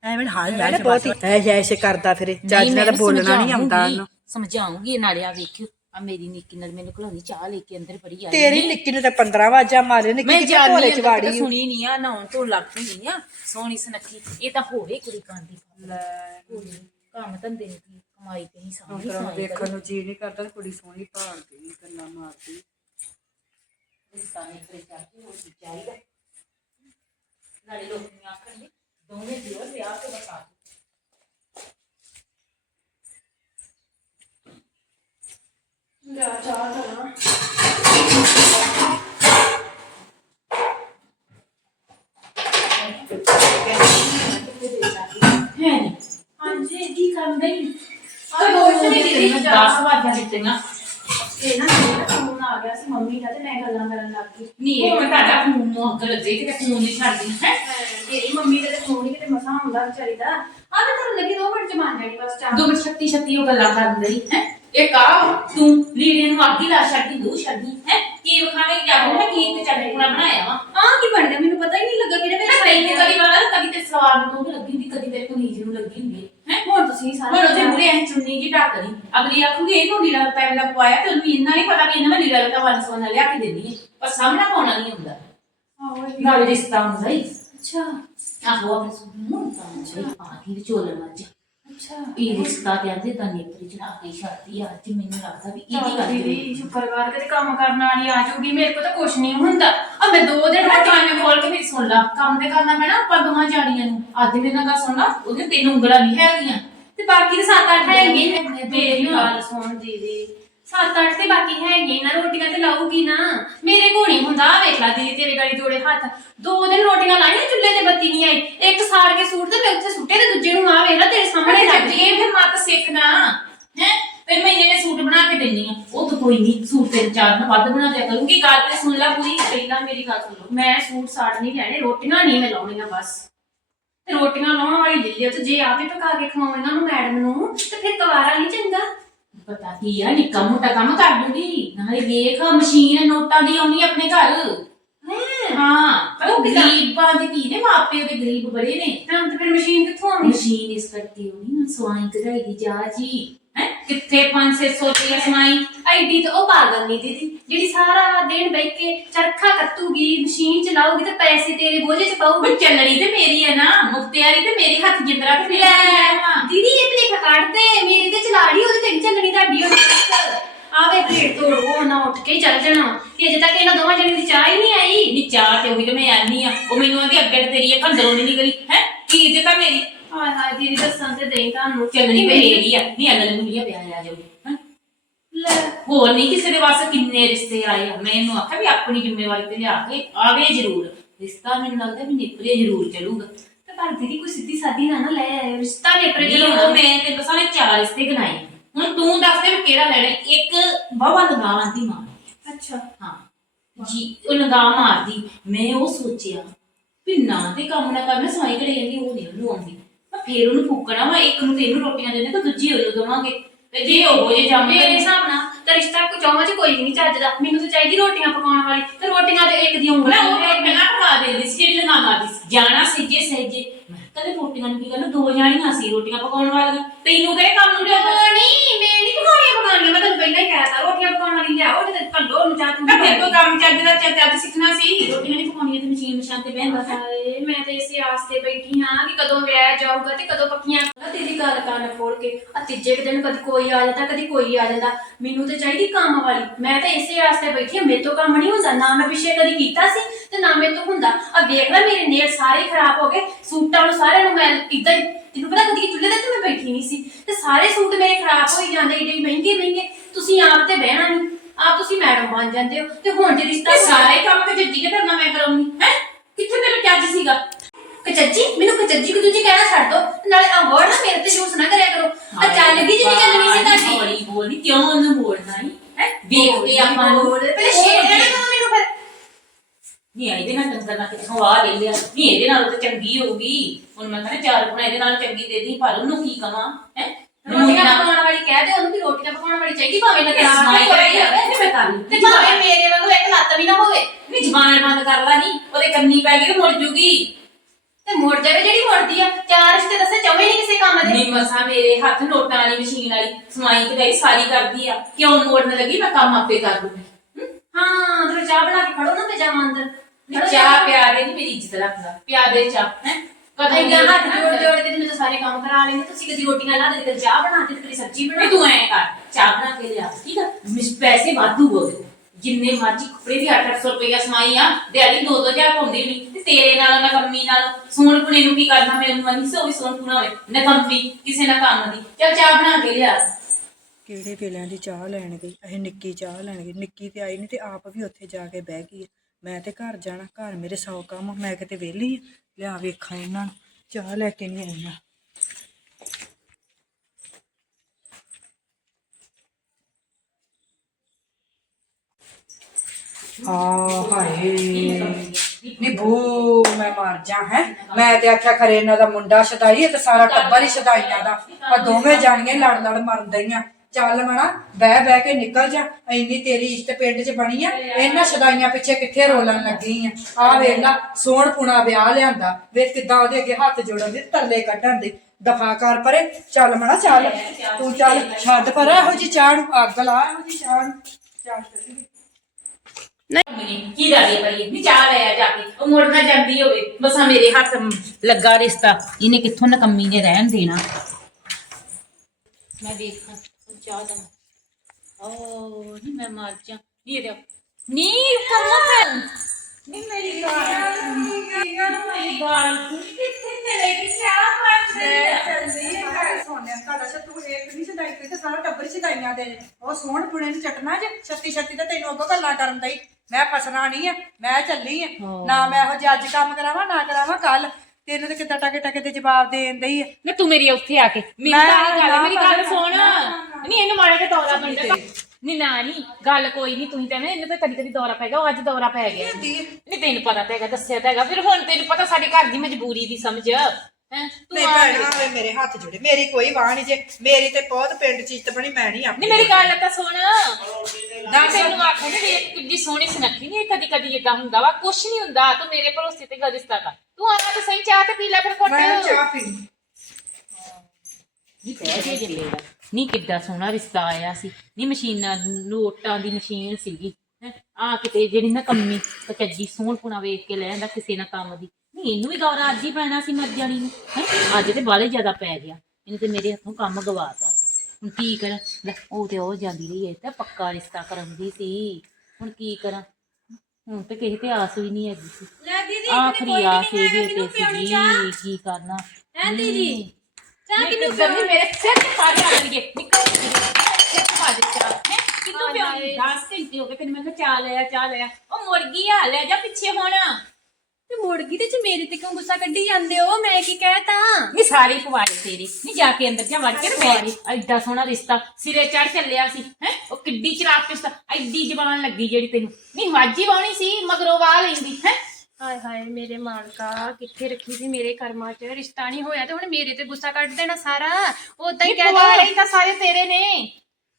ਐਵੇਂ ਹਾਲ ਲੈ ਬਹੁਤ ਐ ਐਸੇ ਕਰਦਾ ਫਿਰੇ। ਮੈਂ ਨਾਲ ਬੋਲਣਾ ਨਹੀਂ ਆਉਂਦਾ। ਉਹਨੂੰ ਸਮਝਾਉਂਗੀ ਨਾਲੇ ਆ ਵੇਖਿਓ। ਆ ਮੇਰੀ ਨਿੱਕੀ ਨਾਲ ਮੈਨੂੰ ਘਲਾਉਣੀ ਚਾਹ ਲੈ ਕੇ ਅੰਦਰ ਬੜੀ ਆਈ ਤੇਰੀ ਨਿੱਕੀ ਨੂੰ ਤੇ 15 ਵਾਜਾਂ ਮਾਰੇ ਨਿੱਕੀ ਮੈਂ ਆ ਚ ਵਾੜੀ ਸੁਣੀ ਨਹੀਂ ਆ ਨਾਉਣ ਤੋਂ ਲੱਗ ਪਈ ਆ ਸੋਹਣੀ ਸੁਨੱਖੀ ਇਹ ਤਾਂ ਹੋਵੇ ਕੁੜੀ ਕਾਂਦੀ ਕੰਮ ਧੰਦੇ ਨਹੀਂ ਕੀ ਕਮਾਈ ਤੇ ਨਹੀਂ ਸਾਂਭੀ ਵੇਖਣ ਨੂੰ ਜੀ ਨਹੀਂ ਕਰਦਾ ਕੁੜੀ ਸੋਹਣੀ ਭਾਲਦੀ ਗੱਲਾਂ ਮਾਰਦੀ। ਰਿਸ਼ਤਾਨੇ ਕਰੇ ਉਹ ਕੀ ਚਾਹੀਦਾ। ਨਾਲੇ ਲੋਕ ਨਹੀਂ ਆਖਣਗੇ ਦੋਵੇਂ ਦਿਓ ਵਿਆਹ ਕੇ ਬਤਾ 10 ਵਾਜਾਂ ਦਿੱਤੀਆਂ ਇਹ ਨਾ ਮੇਰਾ ਫੋਨ ਆ ਗਿਆ ਸੀ ਮੰਮੀ ਦਾ ਤੇ ਮੈਂ ਗੱਲਾਂ ਕਰਨ ਲੱਗ ਗਈ। ਨਹੀਂ ਇਹ ਕਿ ਤੁਹਾਡਾ ਫੋਨ ਨੂੰ ਅੱਗ ਲੱਗੇ ਤੇ ਫੋਨ ਨਹੀਂ ਛੱਡਦੀ ਹੈ? ਤੇਰੀ ਮੰਮੀ ਦਾ ਤੇ ਫੋਨ ਹੀ ਕਿਤੇ ਮਸਾਂ ਹੁੰਦਾ ਵਿਚਾਰੀ ਦਾ। ਆ ਤੇ ਤੁਹਾਨੂੰ ਲੱਗੀ 2 ਮਿੰਟ ਚ ਮੰਨ ਜਾਣੀ ਬਸ ਚਾਹ। ਦੋ ਮਿੰਟ ਛੱਤੀ ਛੱਤੀ ਉਹ ਗੱਲਾਂ ਕਰਨ ਲਈ ਹੈ? ਇਹ ਕਾ ਤੂੰ ਲੀੜੇ ਨੂੰ ਅੱਗ ਹੀ ਲਾ ਛੱਡੀ ਦੋ ਛੱਡੀ ਹੈ? ਕੀ ਵਿਖਾਣੇ ਕਿ ਜਾਗੋ ਮੈਂ ਕੀ ਤੇ ਚੱਡੇ ਕੋਣਾ ਬਣਾਇਆ ਵਾ? ਹਾਂ ਕੀ ਬਣਦਾ? ਮੈਨੂੰ ਪਤਾ ਹੀ ਨਹੀਂ ਲੱਗਾ ਕਿਹੜੇ ਵੇਲੇ ਕਦੀ ਵਾਲਾ ਕਦੀ ਤੇ ਸਵਾਦ ਨੂੰ ਲੱਗੀ ਹੁੰਦੀ ਕਦੀ ਮੇਰੇ ਕੋਲ ਨੀਜੇ ਨੂੰ ਲੱਗੀ ਹੁੰਦੀ। ਹੈ। ਹੁਣ ਤੁਸੀਂ ਸਾਰੇ ਹੁਣ ਉਹਦੇ ਮੂਰੇ ਐ ਚੁੰਨੀ ਜੀ ਢੱਕ ਲਈ? ਅਗਲੀ ਆਖੂਗੀ ਇਹਨੂੰ ਲੀੜਾ ਪੈਣ ਦਾ ਪਵਾਇਆ ਤੇ ਉਹਨੂੰ ਇੰਨਾ ਨਹੀਂ ਪਤਾ ਵੀ ਇਹਨਾਂ ਮੈਂ ਲੀੜਾ ਲੱਤਾ ਵਨ ਸੋਨਾ ਲਿਆ ਕੇ ਦੇਣੀ ਹੈ। ਪਰ ਸਾਹਮਣਾ ਪਾਉਣਾ ਨਹੀਂ ਹੁੰਦਾ। ਇਹ ਨਾਲ ਰਿਸ਼ਤਾ ਹੁੰਦਾ ਹੀ। ਅੱਛਾ। ਆਹੋ ਆਪਣੇ ਸੁਣ ਨੂੰ ਤਾਂ ਸਹੀ ਆ ਕੀ ਚੋਲਣ ਮੱਝ ਅੱਛਾ। ਇਹ ਰਿਸ਼ਤਾ ਕਹਿੰਦੇ ਤਾਂ ਨੇਪਰੀ ਚੜਾ ਕੇ ਛਾਤੀ ਅੱਜ ਮੈਨੂੰ ਲੱਗਦਾ ਵੀ ਇਹਦੀ ਚੱਲ ਗੱਲ ਦੀਦੀ। ਸ਼ੁਕਰਵਾਰ ਕਦੇ ਕੰਮ ਕਰਨ ਵਾਲੀ ਆ ਜਾਊਗੀ ਮੇਰੇ ਕੋਲ ਤਾਂ ਕੁਛ ਨਹੀਂ ਹੁੰਦਾ। ਆ ਮੈਂ ਦੋ ਦਿਨ ਮੈਂ ਕੰਨ ਖੋਲ ਕੇ ਮੇਰੀ ਸੁਣ ਲਾ। ਕੰਮ ਤੇ ਕਰਨਾ ਪੈਣਾ ਆਪਾਂ ਦੋਵਾਂ ਜਾਣੀਆਂ ਨੂੰ। ਅੱਜ ਮੇਰੇ ਨਾਲ ਗੱਲ ਸੁਣ ਲਾ ਉਹਦੇ ਤਿੰਨ ਉਂਗਲਾਂ ਨਹੀਂ ਹੈਗੀਆਂ। ਤੇ ਬਾਕੀ ਦੇ ਸੱਤ ਅੱਠ ਹੈਗੇ ਨੇ। ਮੇਰੀ ਗੱਲ ਸੁਣ ਦੀਦੀ। ਸੱਤ ਅੱਠ ਤੇ ਬਾਕੀ ਹੈਗੇ ਨਾ ਰੋਟੀਆਂ ਤੇ ਲਾਊਗੀ ਨਾ। ਮੇਰੇ ਹੁੰਦਾ ਵੇਖ ਲੈ ਦੀਦੀ ਤੇਰੇ ਗਾੜੀ ਜੋੜੇ ਹੱਥ। ਦੋ ਦਿਨ ਰੋਟੀਆਂ ਲਾਈਆਂ ਚੁੱਲ੍ਹੇ ਤੇ ਬੱਤੀ ਨਹੀਂ ਆਈ। ਇੱਕ ਸਾੜ ਕੇ ਸੂਟ ਤੇ ਮੈਂ ਉੱਥੇ ਸੁੱਟੇ ਤੇ ਦੂਜੇ ਨੂੰ ਆ ਵੇਖ ਲੈ ਤੇਰੇ ਸਾਹਮਣੇ ਲੱਗ ਗਈ ਫਿਰ ਮੱਤ ਸਿੱਖਣਾ ਹੈ ਫਿਰ ਮੈਂ ਇਹਨੇ ਸੂਟ ਬਣਾ ਕੇ ਦਿੰਨੀ ਆ। ਉਹ ਤਾਂ ਕੋਈ ਨਹੀਂ ਸੂਟ ਤੇ ਚਾਰ ਨਾ ਵੱਧ ਬਣਾ ਦਿਆ ਕਰੂੰਗੀ। ਗੱਲ ਤੇ ਸੁਣ ਲੈ ਪੂਰੀ ਪਹਿਲਾਂ ਮੇਰੀ ਗੱਲ ਸੁਣੋ ਮੈਂ ਸੂਟ ਸਾੜ ਨਹੀਂ ਲੈਣੇ ਰੋਟੀਆਂ ਨਹੀਂ ਮੈਂ ਲਾਉਣੀਆਂ ਬਸ। ਤੇ ਰੋਟੀਆਂ ਲਾਉਣ ਵਾਲੀ ਦਿੱਲੀ ਤੇ ਜੇ ਆਪੇ ਪਕਾ ਕੇ ਖਵਾਉਂ ਇਹਨਾਂ ਨੂੰ ਮੈਡਮ ਨੂੰ ਤੇ ਫਿਰ ਕਵਾਰਾ ਨਹੀਂ ਚੰਗਾ। ਪਤਾ ਕੀ ਆ ਨਿੱਕਾ ਮੋਟਾ ਕੰਮ ਕਰ ਦੂੰਗੀ ਨਾਲੇ ਵੇਖ ਮਸ਼ੀਨ ਨੋਟਾਂ ਦੀ ਆਉਣੀ ਆਪਣੇ ਘਰ। ਹੈ? ਹਾਂ ਪਰ ਉਹ ਕਿੱਦਾਂ? ਗਰੀਬਾਂ ਦੀ ਧੀ ਨੇ ਮਾਪੇ ਉਹਦੇ ਗਰੀਬ ਬੜੇ ਨੇ। ਤਾਂ ਤੇ ਫਿਰ ਮਸ਼ੀਨ ਕਿੱਥੋਂ ਆਉਣੀ? ਮਸ਼ੀਨ ਇਸ ਕਰਕੇ ਹੋਣੀ ਨਾ ਸਵਾਈ ਕਢਾਈ ਦੀ ਜਾ ਜੀ। ਹੈ? ਕਿੱਥੇ 500 ਰੁਪਏ ਸਵਾਈ? ਐਡੀ ਤਾਂ ਉਹ ਪਾਗਲ ਨਹੀਂ ਦੀਦੀ ਜਿਹੜੀ ਸਾਰਾ ਦਿਨ ਬੈਠ ਕੇ ਚਰਖਾ ਕੱਤੂਗੀ ਮਸ਼ੀਨ ਚਲਾਊਗੀ ਤੇ ਪੈਸੇ ਤੇਰੇ ਬੋਝੇ ਚ ਪਾਊਗੀ। ਚੱਲਣੀ ਤੇ ਮੇਰੀ ਹੈ ਨਾ ਮੁਖਤਿਆਰੀ ਤੇ ਮੇਰੇ ਹੱਥ ਜਿੰਦਰਾ ਤੇ ਮੇਰਾ ਲੈ ਦੀਦੀ ਇਹ ਭਲੇਖਾ ਕੱਢਦੇ ਮੇਰੀ ਤੇ ਚਲਾੜੀ ਉਹਦੇ ਤੇ ਚੱਲਣੀ ਤੁਹਾਡੀ ਉਹਦੀ ਆਵੇ ਭੇੜ ਤੋੜ ਉਹ ਨਾ ਉੱਠ ਕੇ ਚੱਲ ਜਾਣਾ। ਕਿ ਅਜੇ ਤੱਕ ਇਹਨਾਂ ਦੋਵਾਂ ਜਣਿਆਂ ਦੀ ਚਾਹ ਹੀ ਨਹੀਂ ਆਈ। ਨੀ ਚਾਹ ਤੇ ਉਹੀ ਤੇ ਮੈਂ ਆਨੀ ਆ। ਉਹ ਮੈਨੂੰ ਆਂਦੀ ਅੱਗੇ ਤੇ ਤੇਰੀ ਇਹ ਅੰਦਰੋਂ ਨਹੀਂ ਨਿਕਲੀ। ਹੈ ਕੀ ਇੱਜ਼ਤ ਆ ਮੇਰੀ? ਹਾਏ ਹਾਏ ਦੀਦੀ ਦੱਸਾਂ ਤੇ ਦੇਈ ਤੁਹਾਨੂੰ। ਚੱਲਣੀ ਤੇ ਮੇਰੀ ਆ। ਨਹੀਂ ਅਗਲੇ ਨੂੰ ਲਿਆ ਪਿਆ ਆ ਜਾਊ ਹੈਂ? ਲੈ ਹੋਰ ਨਹੀਂ ਕਿਸੇ ਦੇ ਵਾਸਤੇ ਕਿੰਨੇ ਰਿਸ਼ਤੇ ਆਏ ਆ। ਮੈਂ ਇਹਨੂੰ ਆਖਿਆ ਵੀ ਆਪਣੀ ਜ਼ਿੰਮੇਵਾਰੀ ਤੇ ਲਿਆ ਕੇ ਆਵੇ ਜ਼ਰੂਰ। ਰਿਸ਼ਤਾ ਮੈਨੂੰ ਲੱਗਦਾ ਵੀ ਨਿਪਰੇ ਜ਼ਰੂਰ ਚੱਲੂਗਾ। ਤੇ ਪਰ ਦੀਦੀ ਕੋਈ ਸਿੱਧੀ ਸਾਦੀ ਨਾ ਨਾ ਲੈ ਆਇਓ। ਰਿਸ਼ਤਾ ਲੈ ਪਰ ਨਹੀਂ ਉਹ ਮੈਂ ਤੇ ਬਸਾਂ ਨੇ ਚਾਰ ਰਿਸ਼ਤੇ ਗਨਾਏ ਹੁਣ ਤੂੰ ਦੱਸ ਦੇ ਵੀ ਕਿਹੜਾ ਲੈਣਾ ਇੱਕ ਬਾਬਾ ਲਗਾਵਾਂ ਦੀ ਮਾਂ। ਅੱਛਾ। ਹਾਂ। ਜੀ ਉਹ ਲਗਾ ਮਾਰਦੀ। ਮੈਂ ਉਹ ਸੋਚਿਆ ਵੀ ਨਾ ਤੇ ਕੰਮ ਨਾ ਕਰ। ਮੈਂ ਸਵਾਈ ਕਰੇ ਜਾਂਦੀ ਉਹ ਨਹੀਂ ਉਹਨੂੰ ਆਉਂਦੀ ਮੈਂ ਫੇਰ ਉਹਨੂੰ ਫੂਕਣਾ ਵਾ। ਇੱਕ ਨੂੰ ਤੇ ਇਹਨੂੰ ਰੋਟੀਆਂ ਦੇਣੇ ਤਾਂ ਦੂਜੀ ਉਹ ਦਵਾਂਗੇ। ਤੇ ਜੇ ਉਹ ਜੇ ਜੰਮ ਮੇਰੇ ਹਿਸਾਬ ਨਾਲ ਤਾਂ ਰਿਸ਼ਤਾ ਕੋ ਚੌਵਾਂ ਚ ਕੋਈ ਨਹੀਂ ਚੱਜਦਾ ਮੈਨੂੰ ਤਾਂ ਚਾਹੀਦੀ ਰੋਟੀਆਂ ਪਕਾਉਣ ਵਾਲੀ। ਤੇ ਰੋਟੀਆਂ ਤੇ ਇੱਕ ਦੀ ਉਂਗਲ ਨਾ ਉਹ ਪਹਿਲਾਂ ਪਕਾ ਦਿੰਦੀ ਸੀ ਜਿਹੜੀ ਲਗਾ ਮਾਰਦੀ ਸੀ। ਜਾਣਾ ਸਹਿਜੇ ਸਹਿਜੇ ਮੈਂ ਕਿਹਾ ਕਦੇ ਰੋਟੀਆਂ ਨੂੰ ਕੀ ਕਰਨਾ? ਦੋ ਜਾਣੀਆਂ ਸੀ ਰੋਟੀਆਂ ਪਕਾਉਣ ਵਾਲੀਆਂ। ਤੈਨੂੰ ਕਿਹੜੇ ਕੰਮ ਨੂੰ ਨਹੀਂ ਮੈਂ ਨਹੀਂ ਪਕਾਉਣੀਆਂ ਪਕਾਉਣੀਆਂ। ਮੈਂ ਤੈਨੂੰ ਪਹਿਲਾਂ ਹੀ ਕਹਿਤਾ ਰੋਟੀਆਂ ਪਕਾਉਣ ਵਾਲੀ ਲਿਆਓ ਤੇ ਕੱਢੋ ਨੂੰ ਚਾਹ ਤੂੰ ਮੈਂ ਕੋਈ ਕੰਮ ਚੱਜ ਦਾ ਚੱਜ ਸਿੱਖਣਾ ਸੀ। ਰੋਟੀਆਂ ਨਹੀਂ ਪਕਾਉਣੀਆਂ ਤੇ ਮਸ਼ੀਨ ਮਸ਼ਾਨ ਤੇ ਬਹਿੰਦਾ। ਸੀ ਹਾਏ ਮੈਂ ਤਾਂ ਇਸੇ ਆਸ ਤੇ ਬੈਠੀ ਹਾਂ ਕਿ ਕਦੋਂ ਵਿਆਹ ਜਾਊਗਾ ਤੇ ਕਦੋਂ ਪੱਕੀਆਂ ਗੱਲ ਕੰਨ ਖੋਲ ਕੇ ਆ ਤੀਜੇ ਕੁ ਦਿਨ ਕਦੀ ਕੋਈ ਆ ਜਾਂਦਾ ਕਦੀ ਕੋਈ ਆ ਜਾਂਦਾ। ਮੈਨੂੰ ਤੇ ਚਾਹੀਦੀ ਕੰਮ ਵਾਲੀ। ਮੈਂ ਤਾਂ ਇਸੇ ਆਸ ਤੇ ਬੈਠੀ ਹਾਂ ਮੇਰੇ ਤੋਂ ਕੰਮ ਨਹੀਂ ਹੁੰਦਾ ਨਾ ਮੈਂ ਪਿੱਛੇ ਕਦੀ ਕੀਤਾ ਸੀ ਤੇ ਨਾ ਮੇਰੇ ਤੋਂ ਹੁੰਦਾ। ਆ ਵੇਖ ਲੈ ਮੇਰੇ ਨੇਲ ਸਾਰੇ ਖਰਾਬ ਹੋ ਗਏ। ਸੂਟਾਂ ਨੂੰ ਸਾਰਿਆਂ ਨੂੰ ਮੈਂ ਇਦਾਂ ਤੈਨੂੰ ਪਤਾ ਕਦੀ ਚੁੱਲ੍ਹੇ ਤੇ ਮੈਂ ਬੈਠੀ ਨਹੀਂ ਸੀ। ਤੇ ਸਾਰੇ ਸੂਟ ਮੇਰੇ ਖਰਾਬ ਹੋਈ ਜਾਂਦੇ ਏਡੇ ਮਹਿੰਗੇ ਮਹਿੰਗੇ। ਤੁਸੀਂ ਆਪ ਤੇ ਬਹਿਣਾ ਨਹੀਂ। ਆਪ ਤੁਸੀਂ ਮੈਡਮ ਬਣ ਜਾਂਦੇ ਹੋ। ਤੇ ਹੁਣ ਜੇ ਰਿਸ਼ਤਾ ਸਾਰੇ ਕੰਮ ਤੇ ਜੱਜੀ ਕੇ ਕਰਨਾ ਮੈਂ ਕਰਾਉਂਗੀ। ਹੈ? ਕਿੱਥੇ ਤੇਰਾ ਚੱਜ ਸੀਗਾ? ਕਚੱਜੀ ਮੈਨੂੰ ਕਚੱਜੀ ਕਿ ਤੁਸੀਂ ਕਹਿਣਾ ਛੱਡ ਦੋ। ਨਾਲੇ ਆ ਵਰਡ ਨਾ ਮੇਰੇ ਤੇ ਯੂਜ਼ ਨਾ ਕਰਿਆ ਕਰੋ। ਆ ਚੱਲ ਗਈ ਜਿੰਨੀ ਚੱਲਣੀ ਸੀ ਤੁਹਾਡੀ। ਹੌਲੀ ਬੋਲੀ ਕਿਉਂ ਉਹਨੂੰ ਬੋਲਣਾ ਹੈ? ਵੇਖ ਕੇ ਆਪਾਂ ਨੂੰ। ਪਹਿਲੇ ਸ਼ੇਰ ਕਹਿਣਾ ਮੈਨੂੰ ਫਿਰ। ਨਹੀਂ ਇਹਦੇ ਨਾਲ ਡੰਗਰ ਨਾਲ ਕਿੱਥੋਂ ਆ ਲੈ ਲਿਆ। ਨਹੀਂ ਇਹਦੇ ਨਾਲ ਤਾਂ ਚੰਗੀ ਹੋਊਗੀ ਹੁਣ ਮੈਂ ਕਹਿੰਦਾ ਚਾਰ ਗੁਣਾ ਇਹਦੇ ਨਾਲ ਚੰਗੀ ਦੇ ਦੀ ਪਰ ਉਹਨੂੰ ਕੀ ਕਵਾਂ? ਹੈ? ਰੋਟੀਆਂ ਪਕਾਉਣ ਵਾਲੀ ਕਹਿ ਦੇ ਉਹਨੂੰ ਵੀ ਰੋਟੀਆਂ ਪਕਾਉਣ ਵਾਲੀ ਚਾਹੀਦੀ ਭਾਵੇਂ ਨਾ ਕਰਾ ਸਮਾਈ ਕਰਾਈ ਜਾਵੇ। ਤੇ ਮੈਂ ਕਰ ਤੇ ਭਾਵੇਂ ਮੇਰੇ ਵੱਲੋਂ ਇੱਕ ਲੱਤ ਵੀ ਨਾ ਹੋਵੇ। ਨਹੀਂ ਜ਼ਬਾਨ ਬੰਦ ਕਰ ਲਾ ਨਹੀਂ ਉਹਦੇ ਕੰਨੀ ਪੈ ਗਈ ਤੇ ਮੁੜ ਜੂਗੀ। ਤੇ ਮੁੜ ਜਾਵੇ ਜਿਹੜੀ ਮੁੜਦੀ ਆ ਚਾਰ ਰਿਸ਼ਤੇ ਦੱਸੇ ਚਵੇਂ ਨਹੀਂ ਕਿਸੇ ਕੰਮ ਦੇ। ਨਹੀਂ ਮਸਾ ਮੇਰੇ ਹੱਥ ਨੋਟਾਂ ਵਾਲੀ ਮਸ਼ੀਨ ਵਾਲੀ ਸਮਾਈ ਕਰਾਈ ਸਾਰੀ ਕਰਦੀ ਆ। ਕਿਉਂ ਮੋੜਨ ਲੱਗੀ? ਮੈਂ ਕੰਮ ਆਪੇ ਕਰ ਹਮ? ਹਾਂ? ਤੇ ਚਾਹ ਬਣਾ ਕੇ ਖੜੋ ਨਾ ਤੇ ਜਾਵਾਂ ਅੰਦਰ। ਚਾਹ ਪਿਆ ਦੇ ਨਹੀਂ ਮੇਰੀ ਇੱਜ਼ਤ ਰੱਖਦਾ। ਪਿਆ ਦੇ ਚਾਹ ਹੈ? ਇੰਨਾ ਹੱਥ ਜੋੜ ਜੋੜ ਕੇ ਤੇ ਮੈਨੂੰ ਤਾਂ ਸਾਰੇ ਕੰਮ ਕਰਾ ਲੈਣੇ ਤੁਸੀਂ ਕਦੀ ਰੋਟੀਆਂ ਲਾ ਦੇ ਕਦੀ ਚਾਹ ਬਣਾ ਦੇ ਕਦੀ ਸਬਜ਼ੀ ਬਣਾ ਤੂੰ ਐ ਕਰ। ਚਾਹ ਬਣਾ ਕੇ ਲਿਆ ਠੀਕ ਆ? ਮਿਸ ਪੈਸੇ ਵਾਧੂ ਹੋਵੇ ਜਿੰਨੇ ਮਰਜ਼ੀ ਕੱਪੜੇ ਦੀ 800 ਰੁਪਇਆ ਸਮਾਈ ਆ, ਦਿਹਾੜੀ 2-2000 ਪਾਉਂਦੀ ਨਹੀਂ। ਤੇ ਤੇਰੇ ਨਾਲ ਨਾ ਕੰਮੀ ਨਾਲ, ਸੋਹਣ ਪੁਣੇ ਨੂੰ ਕੀ ਕਰਨਾ ਮੈਨੂੰ ਮਨੀ ਸੋ ਵੀ ਸੋਹਣ ਪੁਣਾ ਹੋਵੇ, ਨਾ ਕੰਮੀ, ਕਿਸੇ ਨਾ ਕੰਮ ਦੀ। ਚੱਲ ਚਾਹ ਬਣਾ ਕੇ ਲਿਆ। ਕਿਹੜੇ ਵੇਲਿਆਂ ਦੀ ਚਾਹ ਲੈਣ ਗਈ? ਅਸੀਂ ਨਿੱਕੀ ਚਾਹ ਲੈਣ ਗਈ। ਨਿੱਕੀ ਤੇ ਆਈ ਨਹੀਂ ਤੇ ਆਪ ਵੀ ਉੱਥੇ ਜਾ ਕੇ ਬਹਿ ਗਈ ਆ। ਮੈਂ ਤੇ ਘਰ ਜਾਣਾ, ਘਰ ਮੇਰੇ ਸੌ ਕੰਮ ਮੈਂ ਕਿਤੇ ਵਿਹਲੀ ਆ। ਲਿਆ ਵੇਖਾਂ ਇਹਨਾਂ ਨੂੰ। ਚਾਹ ਲੈ ਕੇ ਨਹੀਂ ਆਈਆਂ। ਆ ਹਾਏ। ਨੀ ਮੈਂ ਮਰ ਜਾ, ਹੈ। ਮੈਂ ਤੇ ਆਖਿਆ, ਖਰੇ ਇਹਨਾਂ ਦਾ ਮੁੰਡਾ ਸ਼ਦਾਈ ਤੇ ਸਾਰਾ ਟੱਬਰ ਹੀ ਸ਼ਦਾਈਆਂ ਦਾ। ਆ ਦੋਵੇਂ ਜਾਣੀਆਂ ਲੜ ਲੜ ਮਰਨ ਦਈਆਂ। ਚੱਲ ਮਣਾ ਬਹਿ ਬਹਿ ਕੇ ਨਿਕਲ ਜਾ। ਇੰਨੀ ਤੇਰੀ ਇਸ਼ਟ ਪਿੰਡ 'ਚ ਬਣੀ ਆ। ਇਹਨਾਂ ਸ਼ਦਾਈਆਂ ਪਿੱਛੇ ਕਿੱਥੇ ਰੋਲਣ ਲੱਗੀ ਆ ਆ ਵੇਖ ਲਾ, ਸੋਹਣ ਪੁਣਾ ਵਿਆਹ ਲਿਆਂਦਾ। ਵੇਖ ਕਿਦਾਂ ਉਹਦੇ ਅੱਗੇ ਹੱਥ ਜੋੜਨ ਦੇ, ਤਰਲੇ ਕੱਢਣ ਦੇ। ਦਫਾ ਕਰ ਪਰੇ। ਚੱਲ ਮਣਾ ਚੱਲ। ਤੂੰ ਚੱਲ, ਛੱਡ ਪਰ ਇਹੋ ਜੀ ਚਾਹ ਅੱਗ ਲਾ ਇਹੋ ਜੀ ਚਾੜ ਚੱਲ। ਨਹੀਂ ਕੀ ਦਾਦੀ ਪਈ ਨਹੀਂ ਚਾਹ ਲੈ ਆ ਜਾ ਕੇ ਉਹ ਮੁੜਨਾ ਜਾਂਦੀ ਹੋਵੇ ਬਸਾਂ ਮੇਰੇ ਹੱਥ ਲੱਗਾ ਰਿਸ਼ਤਾ ਇਹਨੇ ਕਿੱਥੋਂ ਨਕੰਮੀ ਨੇ ਰਹਿਣ ਦੇਣਾ ਮੈਂ ਵੇਖਾਂ ਚਾਹ ਦਾ ਓ ਨਹੀਂ ਮੈਂ ਮਰ ਜਾ ਨਹੀਂ ਇਹਦੇ ਨਹੀਂ ਕਰਨਾ ਨਹੀਂ ਮੇਰੀ ਗਾਲ ਮੇਰੀ ਗਾਲ ਕਿੱਥੇ ਚਲੇ ਗਈ ਚਾਹ ਸੋਨਿਆ ਤੁਹਾਡਾ ਛ ਤੂੰ ਇੱਕ ਨਹੀਂ ਛਦਾਈ ਤੇ ਸਾਰਾ ਟੱਬਰ ਛਦਾਈਆਂ ਦੇ। ਉਹ ਸੋਹਣ ਪੁਣੇ ਨੂੰ ਚਟਣਾ ਜੇ ਛੱਤੀ ਛੱਤੀ ਤੇ ਤੈਨੂੰ ਅੱਗੋਂ ਗੱਲਾਂ ਕਰਨ ਦਈ। ਮੈਂ ਫਸਣਾ ਨਹੀਂ ਆ ਮੈਂ ਚੱਲੀ ਆ। ਨਾ ਮੈਂ ਜਿਹਾ ਅੱਜ ਕੰਮ ਕਰਾਵਾਂ ਨਾ ਕਰਾਵਾਂ ਕੱਲ ਤੇ ਕਿੱਦਾਂ ਟਕੇ ਟਕੇ ਤੇ ਜਵਾਬ ਦੇਣ ਦਈ ਆ? ਨਾ ਤੂੰ ਮੇਰੀ ਉੱਥੇ ਆ ਕੇ। ਮੇਰੀ ਤਾਂ ਗੱਲ ਨਾ ਮੇਰੀ ਗੱਲ ਸੁਣ। ਨਹੀਂ ਇਹਨੂੰ ਮਾਰੇ ਤੇ ਦੌਰਾ ਪੈਂਦਾ। ਨਹੀਂ ਨਾ ਨਹੀਂ ਗੱਲ ਕੋਈ ਨਹੀਂ ਤੁਸੀਂ ਤਾਂ ਨਾ ਇਹਨੂੰ ਤਾਂ ਕਦੀ ਕਦੀ ਦੌਰਾ ਪੈ ਗਿਆ ਉਹ ਅੱਜ ਦੌਰਾ ਪੈ ਗਿਆ। ਨਹੀਂ ਤੈਨੂੰ ਪਤਾ ਤਾਂ ਹੈਗਾ ਦੱਸਿਆ ਤਾਂ ਹੈਗਾ। ਫਿਰ ਹੁਣ ਤੈਨੂੰ ਪਤਾ ਸਾਡੇ ਘਰ ਦੀ ਮਜਬੂਰੀ ਦੀ ਸਮਝ। ਹੈ? ਤੂੰ ਆ ਭੈਣਾ ਵੇ ਮੇਰੇ ਹੱਥ ਜੁੜੇ। ਮੇਰੀ ਕੋਈ ਵਾਹ ਨਹੀਂ ਜੇ। ਮੇਰੀ ਤੇ ਬਹੁਤ ਪਿੰਡ ਚ ਇੱਜ਼ਤ ਬਣੀ ਮੈਂ ਨਹੀਂ ਆਪਣੀ ਨਹੀਂ ਮੇਰੀ ਗੱਲ ਤਾਂ ਸੁਣ। ਨਾ ਤੈਨੂੰ ਆਖਿਆ ਨਹੀਂ ਵੇਖ ਕਿੱਡੀ ਸੋਹਣੀ ਸੁਨੱਖੀ ਨਹੀਂ ਕਦੀ ਕਦੀ ਇਦਾਂ ਹੁੰਦਾ ਵਾ। ਕੁਛ ਨਹੀਂ ਹੁੰਦਾ ਤੂੰ ਮੇਰੇ ਭਰੋਸੇ ਤੇ ਗੱਲ ਰਿਸ਼ਤਾ ਕਰ। ਤੂੰ ਆਣਾ ਤਾਂ ਸਹੀ ਚਾਹ ਤੇ ਪੀ ਲੈ ਫਿਰ ਘੁੱਟ। ਮੈਂ ਚਾਹ ਪੀਣੀ। ਨਹੀਂ ਪੈਸੇ ਜਿੱਲੇ ਦਾ ਨਹੀਂ ਕਿੱਡਾ ਸੋਹਣਾ ਰਿਸ਼ਤਾ ਆਇਆ ਸੀ। ਨਹੀਂ ਮਸ਼ੀਨਾਂ ਨੋਟਾਂ ਦੀ ਮਸ਼ੀਨ ਸੀਗੀ। ਹੈ? ਆ ਕਿਤੇ ਜਿਹੜੀ ਨਾ ਕੰਮੀ ਕਚੱਜੀ ਸੋਹਣ ਪੁਣਾ ਵੇਖ ਕੇ ਲੈ ਜਾਂਦਾ ਕਿਸੇ ਨਾ ਕੰਮ ਦੀ। ਇਹਨੂੰ ਵੀ ਦੌਰਾ ਅੱਜ ਹੀ ਪੈਣਾ ਸੀ ਮਰ ਜਾਣੀ ਨੂੰ। ਹੈਂ? ਅੱਜ ਤੇ ਬਾਲੇ ਜ਼ਿਆਦਾ ਪੈ ਗਿਆ। ਇਹਨੇ ਤੇ ਮੇਰੇ ਹੱਥੋਂ ਕੰਮ ਗਵਾਤਾ। ਹੁਣ ਕੀ ਕਰਾਂ? ਲੈ ਉਹ ਤੇ ਉਹ ਜਾਂਦੀ ਰਹੀ ਹੈ ਤਾਂ ਪੱਕਾ ਰਿਸ਼ਤਾ ਕਰਨ ਦੀ ਸੀ। ਹੁਣ ਕੀ ਕਰਾਂ? ਹੁਣ ਤੇ ਕਿਸੇ ਤੇ ਆਸ ਵੀ ਨਹੀਂ ਹੈਗੀ ਸੀ। ਲੈ ਦੀਦੀ ਆਖਰੀ ਆਸ ਇਹ ਵੀ ਤੇ ਸੀਗੀ ਕੀ ਕਰਨਾ? ਹੈ ਦੀਦੀ? ਚਾਹ ਕਿਨੂੰ ਕਿੱਦਾਂ ਨਹੀਂ ਮੇਰੇ ਸਿਰ ਤੇ ਪਾ ਦੇ ਆਣਗੇ ਨਿਕਲ ਸਿਰ ਤੇ ਪਾ ਦੇ ਚਾਹ। ਹੈ? ਕਿੰਨੂੰ ਪਿਆਉਣੀ 10 ਘੰਟੇ ਹੋ ਗਏ ਤੈਨੂੰ ਮੈਂ ਕਿਹਾ ਚਾਹ ਲਿਆ ਚਾਹ ਲਿਆ ਉਹ ਮੁਰਗੀ ਆ ਲੈ ਜਾ ਪਿੱਛੇ ਹੁਣ। ਤੇ ਮੁੜ ਗਈ ਤੇ ਜੇ ਮੇਰੇ ਤੇ ਕਿਉਂ ਗੁੱਸਾ ਕੱਢੀ ਜਾਂਦੇ ਹੋ? ਮੈਂ ਕੀ ਕਹਿਤਾ? ਨਹੀਂ ਸਾਰੀ ਪਵਾੜੇ ਤੇਰੀ। ਨਹੀਂ ਜਾ ਕੇ ਅੰਦਰ ਜਾ ਵੜ ਕੇ ਤੇ ਮੈਂ ਐਡਾ ਸੋਹਣਾ ਰਿਸ਼ਤਾ। ਸਿਰੇ ਚੜ ਚੱਲਿਆ ਸੀ ਹੈ? ਉਹ ਕਿੱਡੀ ਚਰਾਕ ਕਿਸਤਾ ਐਡੀ ਜ਼ਬਾਨ ਲੱਗੀ ਜਿਹੜੀ ਤੈਨੂੰ। ਨਹੀਂ ਮਾਜੀ ਵਾਉਣੀ ਸੀ ਮਗਰੋਂ ਵਾਹ ਲੈਂਦੀ ਹੈ? ਹਾਏ ਹਾਏ ਮੇਰੇ ਮਾਲਕਾ ਕਿੱਥੇ ਰੱਖੀ ਸੀ ਮੇਰੇ ਕਰਮਾਂ 'ਚ? ਰਿਸ਼ਤਾ ਨਹੀਂ ਹੋਇਆ ਤੇ ਹੁਣ ਮੇਰੇ ਤੇ ਗੁੱਸਾ ਕੱਢ ਦੇਣਾ ਸਾਰਾ। ਉਦਾਂ ਹੀ ਕਹਿ ਪਵਾੜੇ ਤਾਂ ਸਾਰੇ ਤੇਰੇ ਨੇ।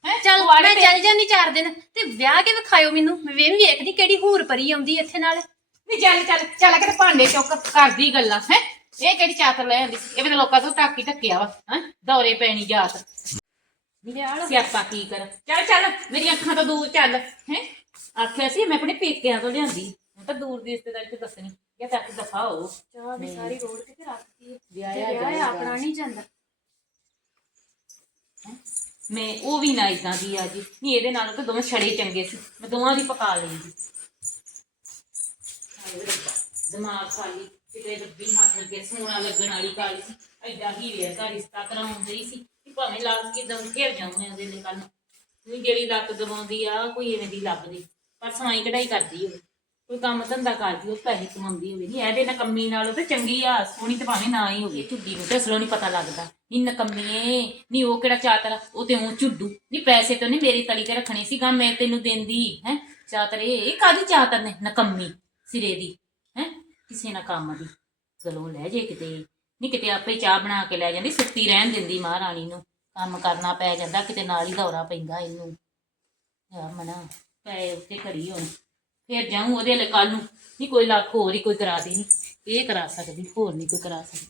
ਹੈ? ਚੱਲ ਮੈਂ ਚੱਲ ਜਾਂਦੀ ਚਾਰ ਦਿਨ। ਤੇ ਵਿਆਹ ਕੇ ਵਿਖਾਇਓ ਮੈਨੂੰ। ਮੈਂ ਵੀ ਵੇਖਦੀ ਕਿਹੜੀ ਹੂਰ ਪਰੀ ਆਉਂਦੀ ਇੱਥੇ ਨਾਲ। ਨਹੀਂ ਚੱਲ ਚੱਲ ਚੱਲ ਕੇ ਤੇ ਭਾਂਡੇ ਚੁੱਕ ਕਰਦੀ ਗੱਲਾਂ ਹੈ? ਇਹ ਕਿਹੜੀ ਚਾਤਰ ਲੈ ਆਂਦੀ ਇਹ ਵੀ ਤਾਂ ਲੋਕਾਂ ਤੋਂ ਟਾਕੀ ਟੱਕਿਆ ਵਾ ਹੈ? ਦੌਰੇ ਪੈਣੀ ਜਾਤ। ਸਿਆਪਾ ਕੀ ਕਰ? ਚੱਲ ਚੱਲ ਮੇਰੀ ਅੱਖਾਂ ਤੋਂ ਦੂਰ ਚੱਲ ਹੈ? ਆਖਿਆ ਸੀ ਮੈਂ ਆਪਣੇ ਪੇਕਿਆਂ ਤੋਂ ਲਿਆਂਦੀ। ਤਾਂ ਦੂਰ ਦੀ ਰਿਸ਼ਤੇਦਾਰੀ ਤੇ ਦੱਸਣੀ ਕਿ ਤੱਕ ਦਫਾ ਹੋ ਚਾਹ ਵੀ ਸਾਰੀ ਰੋਡ ਤੇ ਤੇ ਰੱਖਦੀ ਹੈ। ਵਿਆਹਿਆ ਤੇ ਵਿਆਹ ਜਾਊਗਾ। ਆਪਣਾ ਨਹੀਂ ਜਾਂਦਾ। ਮੈਂ ਉਹ ਵੀ ਨਾ ਇਦਾਂ ਦੀ ਆ ਜੀ। ਨਹੀਂ ਇਹਦੇ ਨਾਲੋਂ ਤਾਂ ਦੋਵੇਂ ਛੜੇ ਚੰਗੇ ਸੀ। ਮੈਂ ਦੋਵਾਂ ਦੀ ਪਕਾ ਲੈਂਦੀ। ਹਾਏ ਰੱਬਾ, ਦਿਮਾਗ ਖਾਲੀ ਕਿਤੇ ਰੱਬੀ ਹੱਥ ਲੱਗੇ ਸੋਨਾ ਲੱਗਣ ਵਾਲੀ ਕਾਲੀ ਸੀ। ਐਡਾ ਹੀ ਦਾ ਰਿਸ਼ਤਾ ਕਰਾਉਂਦੀ ਸੀ ਕਿ ਭਾਵੇਂ ਲੱਗ ਕੇ ਦਮ ਘੇਰ ਜਾਉਂ ਉਹਦੇ ਲਈ ਕੱਲ ਨੂੰ। ਜਿਹੜੀ ਲੱਤ ਦਵਾਉਂਦੀ ਆ ਕੋਈ ਐਵੇਂ ਦੀ ਲੱਭਦੀ ਪਰ ਸਵਾਈ ਕਢਾਈ ਕਰਦੀ ਹੋਵੇ। ਕੋਈ ਕੰਮ ਧੰਦਾ ਕਰਦੀ ਹੋਵੇ ਪੈਸੇ ਕਮਾਉਂਦੀ ਹੋਵੇ। ਨਹੀਂ ਇਹਦੇ ਨਕੰਮੀ ਨਾਲੋਂ ਤੇ ਚੰਗੀ ਆ ਸੋਹਣੀ ਤੇ ਭਾਵੇਂ ਨਾ ਹੀ ਹੋਵੇ ਝੁੱਡੀ ਨੂੰ ਤੇ ਅਸਲੋਂ ਨਹੀਂ ਪਤਾ ਲੱਗਦਾ। ਨਹੀਂ ਨਕੰਮੀਏ ਨੀ ਉਹ ਕਿਹੜਾ ਚਾਤਰ ਉਹ ਤੇ ਉਹ ਝੁੱਡੂ। ਨਹੀਂ ਪੈਸੇ ਤਾਂ ਨਹੀਂ ਮੇਰੀ ਤਲੀ ਤੇ ਰੱਖਣੇ ਸੀਗਾ ਮੈਂ ਤੈਨੂੰ ਦਿੰਦੀ ਹੈ। ਚਾਤਰੇ ਇਹ ਕਾਦੀ ਚਾਤਰ ਨੇ? ਨਕੰਮੀ। ਸਿਰੇ ਦੀ, ਹੈ? ਕਿਸੇ ਨਾ ਕੰਮ ਦੀ। ਚਲੋ ਲੈ ਜੇ ਕਿਤੇ। ਨਹੀਂ ਕਿਤੇ ਆਪੇ ਚਾਹ ਬਣਾ ਕੇ ਲੈ ਜਾਂਦੀ, ਸੁੱਤੀ ਰਹਿਣ ਦਿੰਦੀ ਮਹਾਰਾਣੀ ਨੂੰ। ਕੰਮ ਕਰਨਾ ਪੈ ਜਾਂਦਾ, ਕਿਤੇ ਨਾਲ ਹੀ ਦੌਰਾ ਪੈਂਦਾ ਇਹਨੂੰ। ਆ ਮਨਾ ਪੈ ਉੱਤੇ ਘੜੀ ਹੁਣ। ਫਿਰ ਜਾਊਂ ਉਹਦੇ ਲਈ ਕੱਲ ਨੂੰ। ਨਹੀਂ ਕੋਈ ਲੱਖ ਹੋਰ ਹੀ ਕੋਈ ਕਰਾ ਦੇ, ਨਹੀਂ। ਇਹ ਕਰਾ ਸਕਦੀ, ਹੋਰ ਨਹੀਂ ਕੋਈ ਕਰਾ ਸਕਦੀ।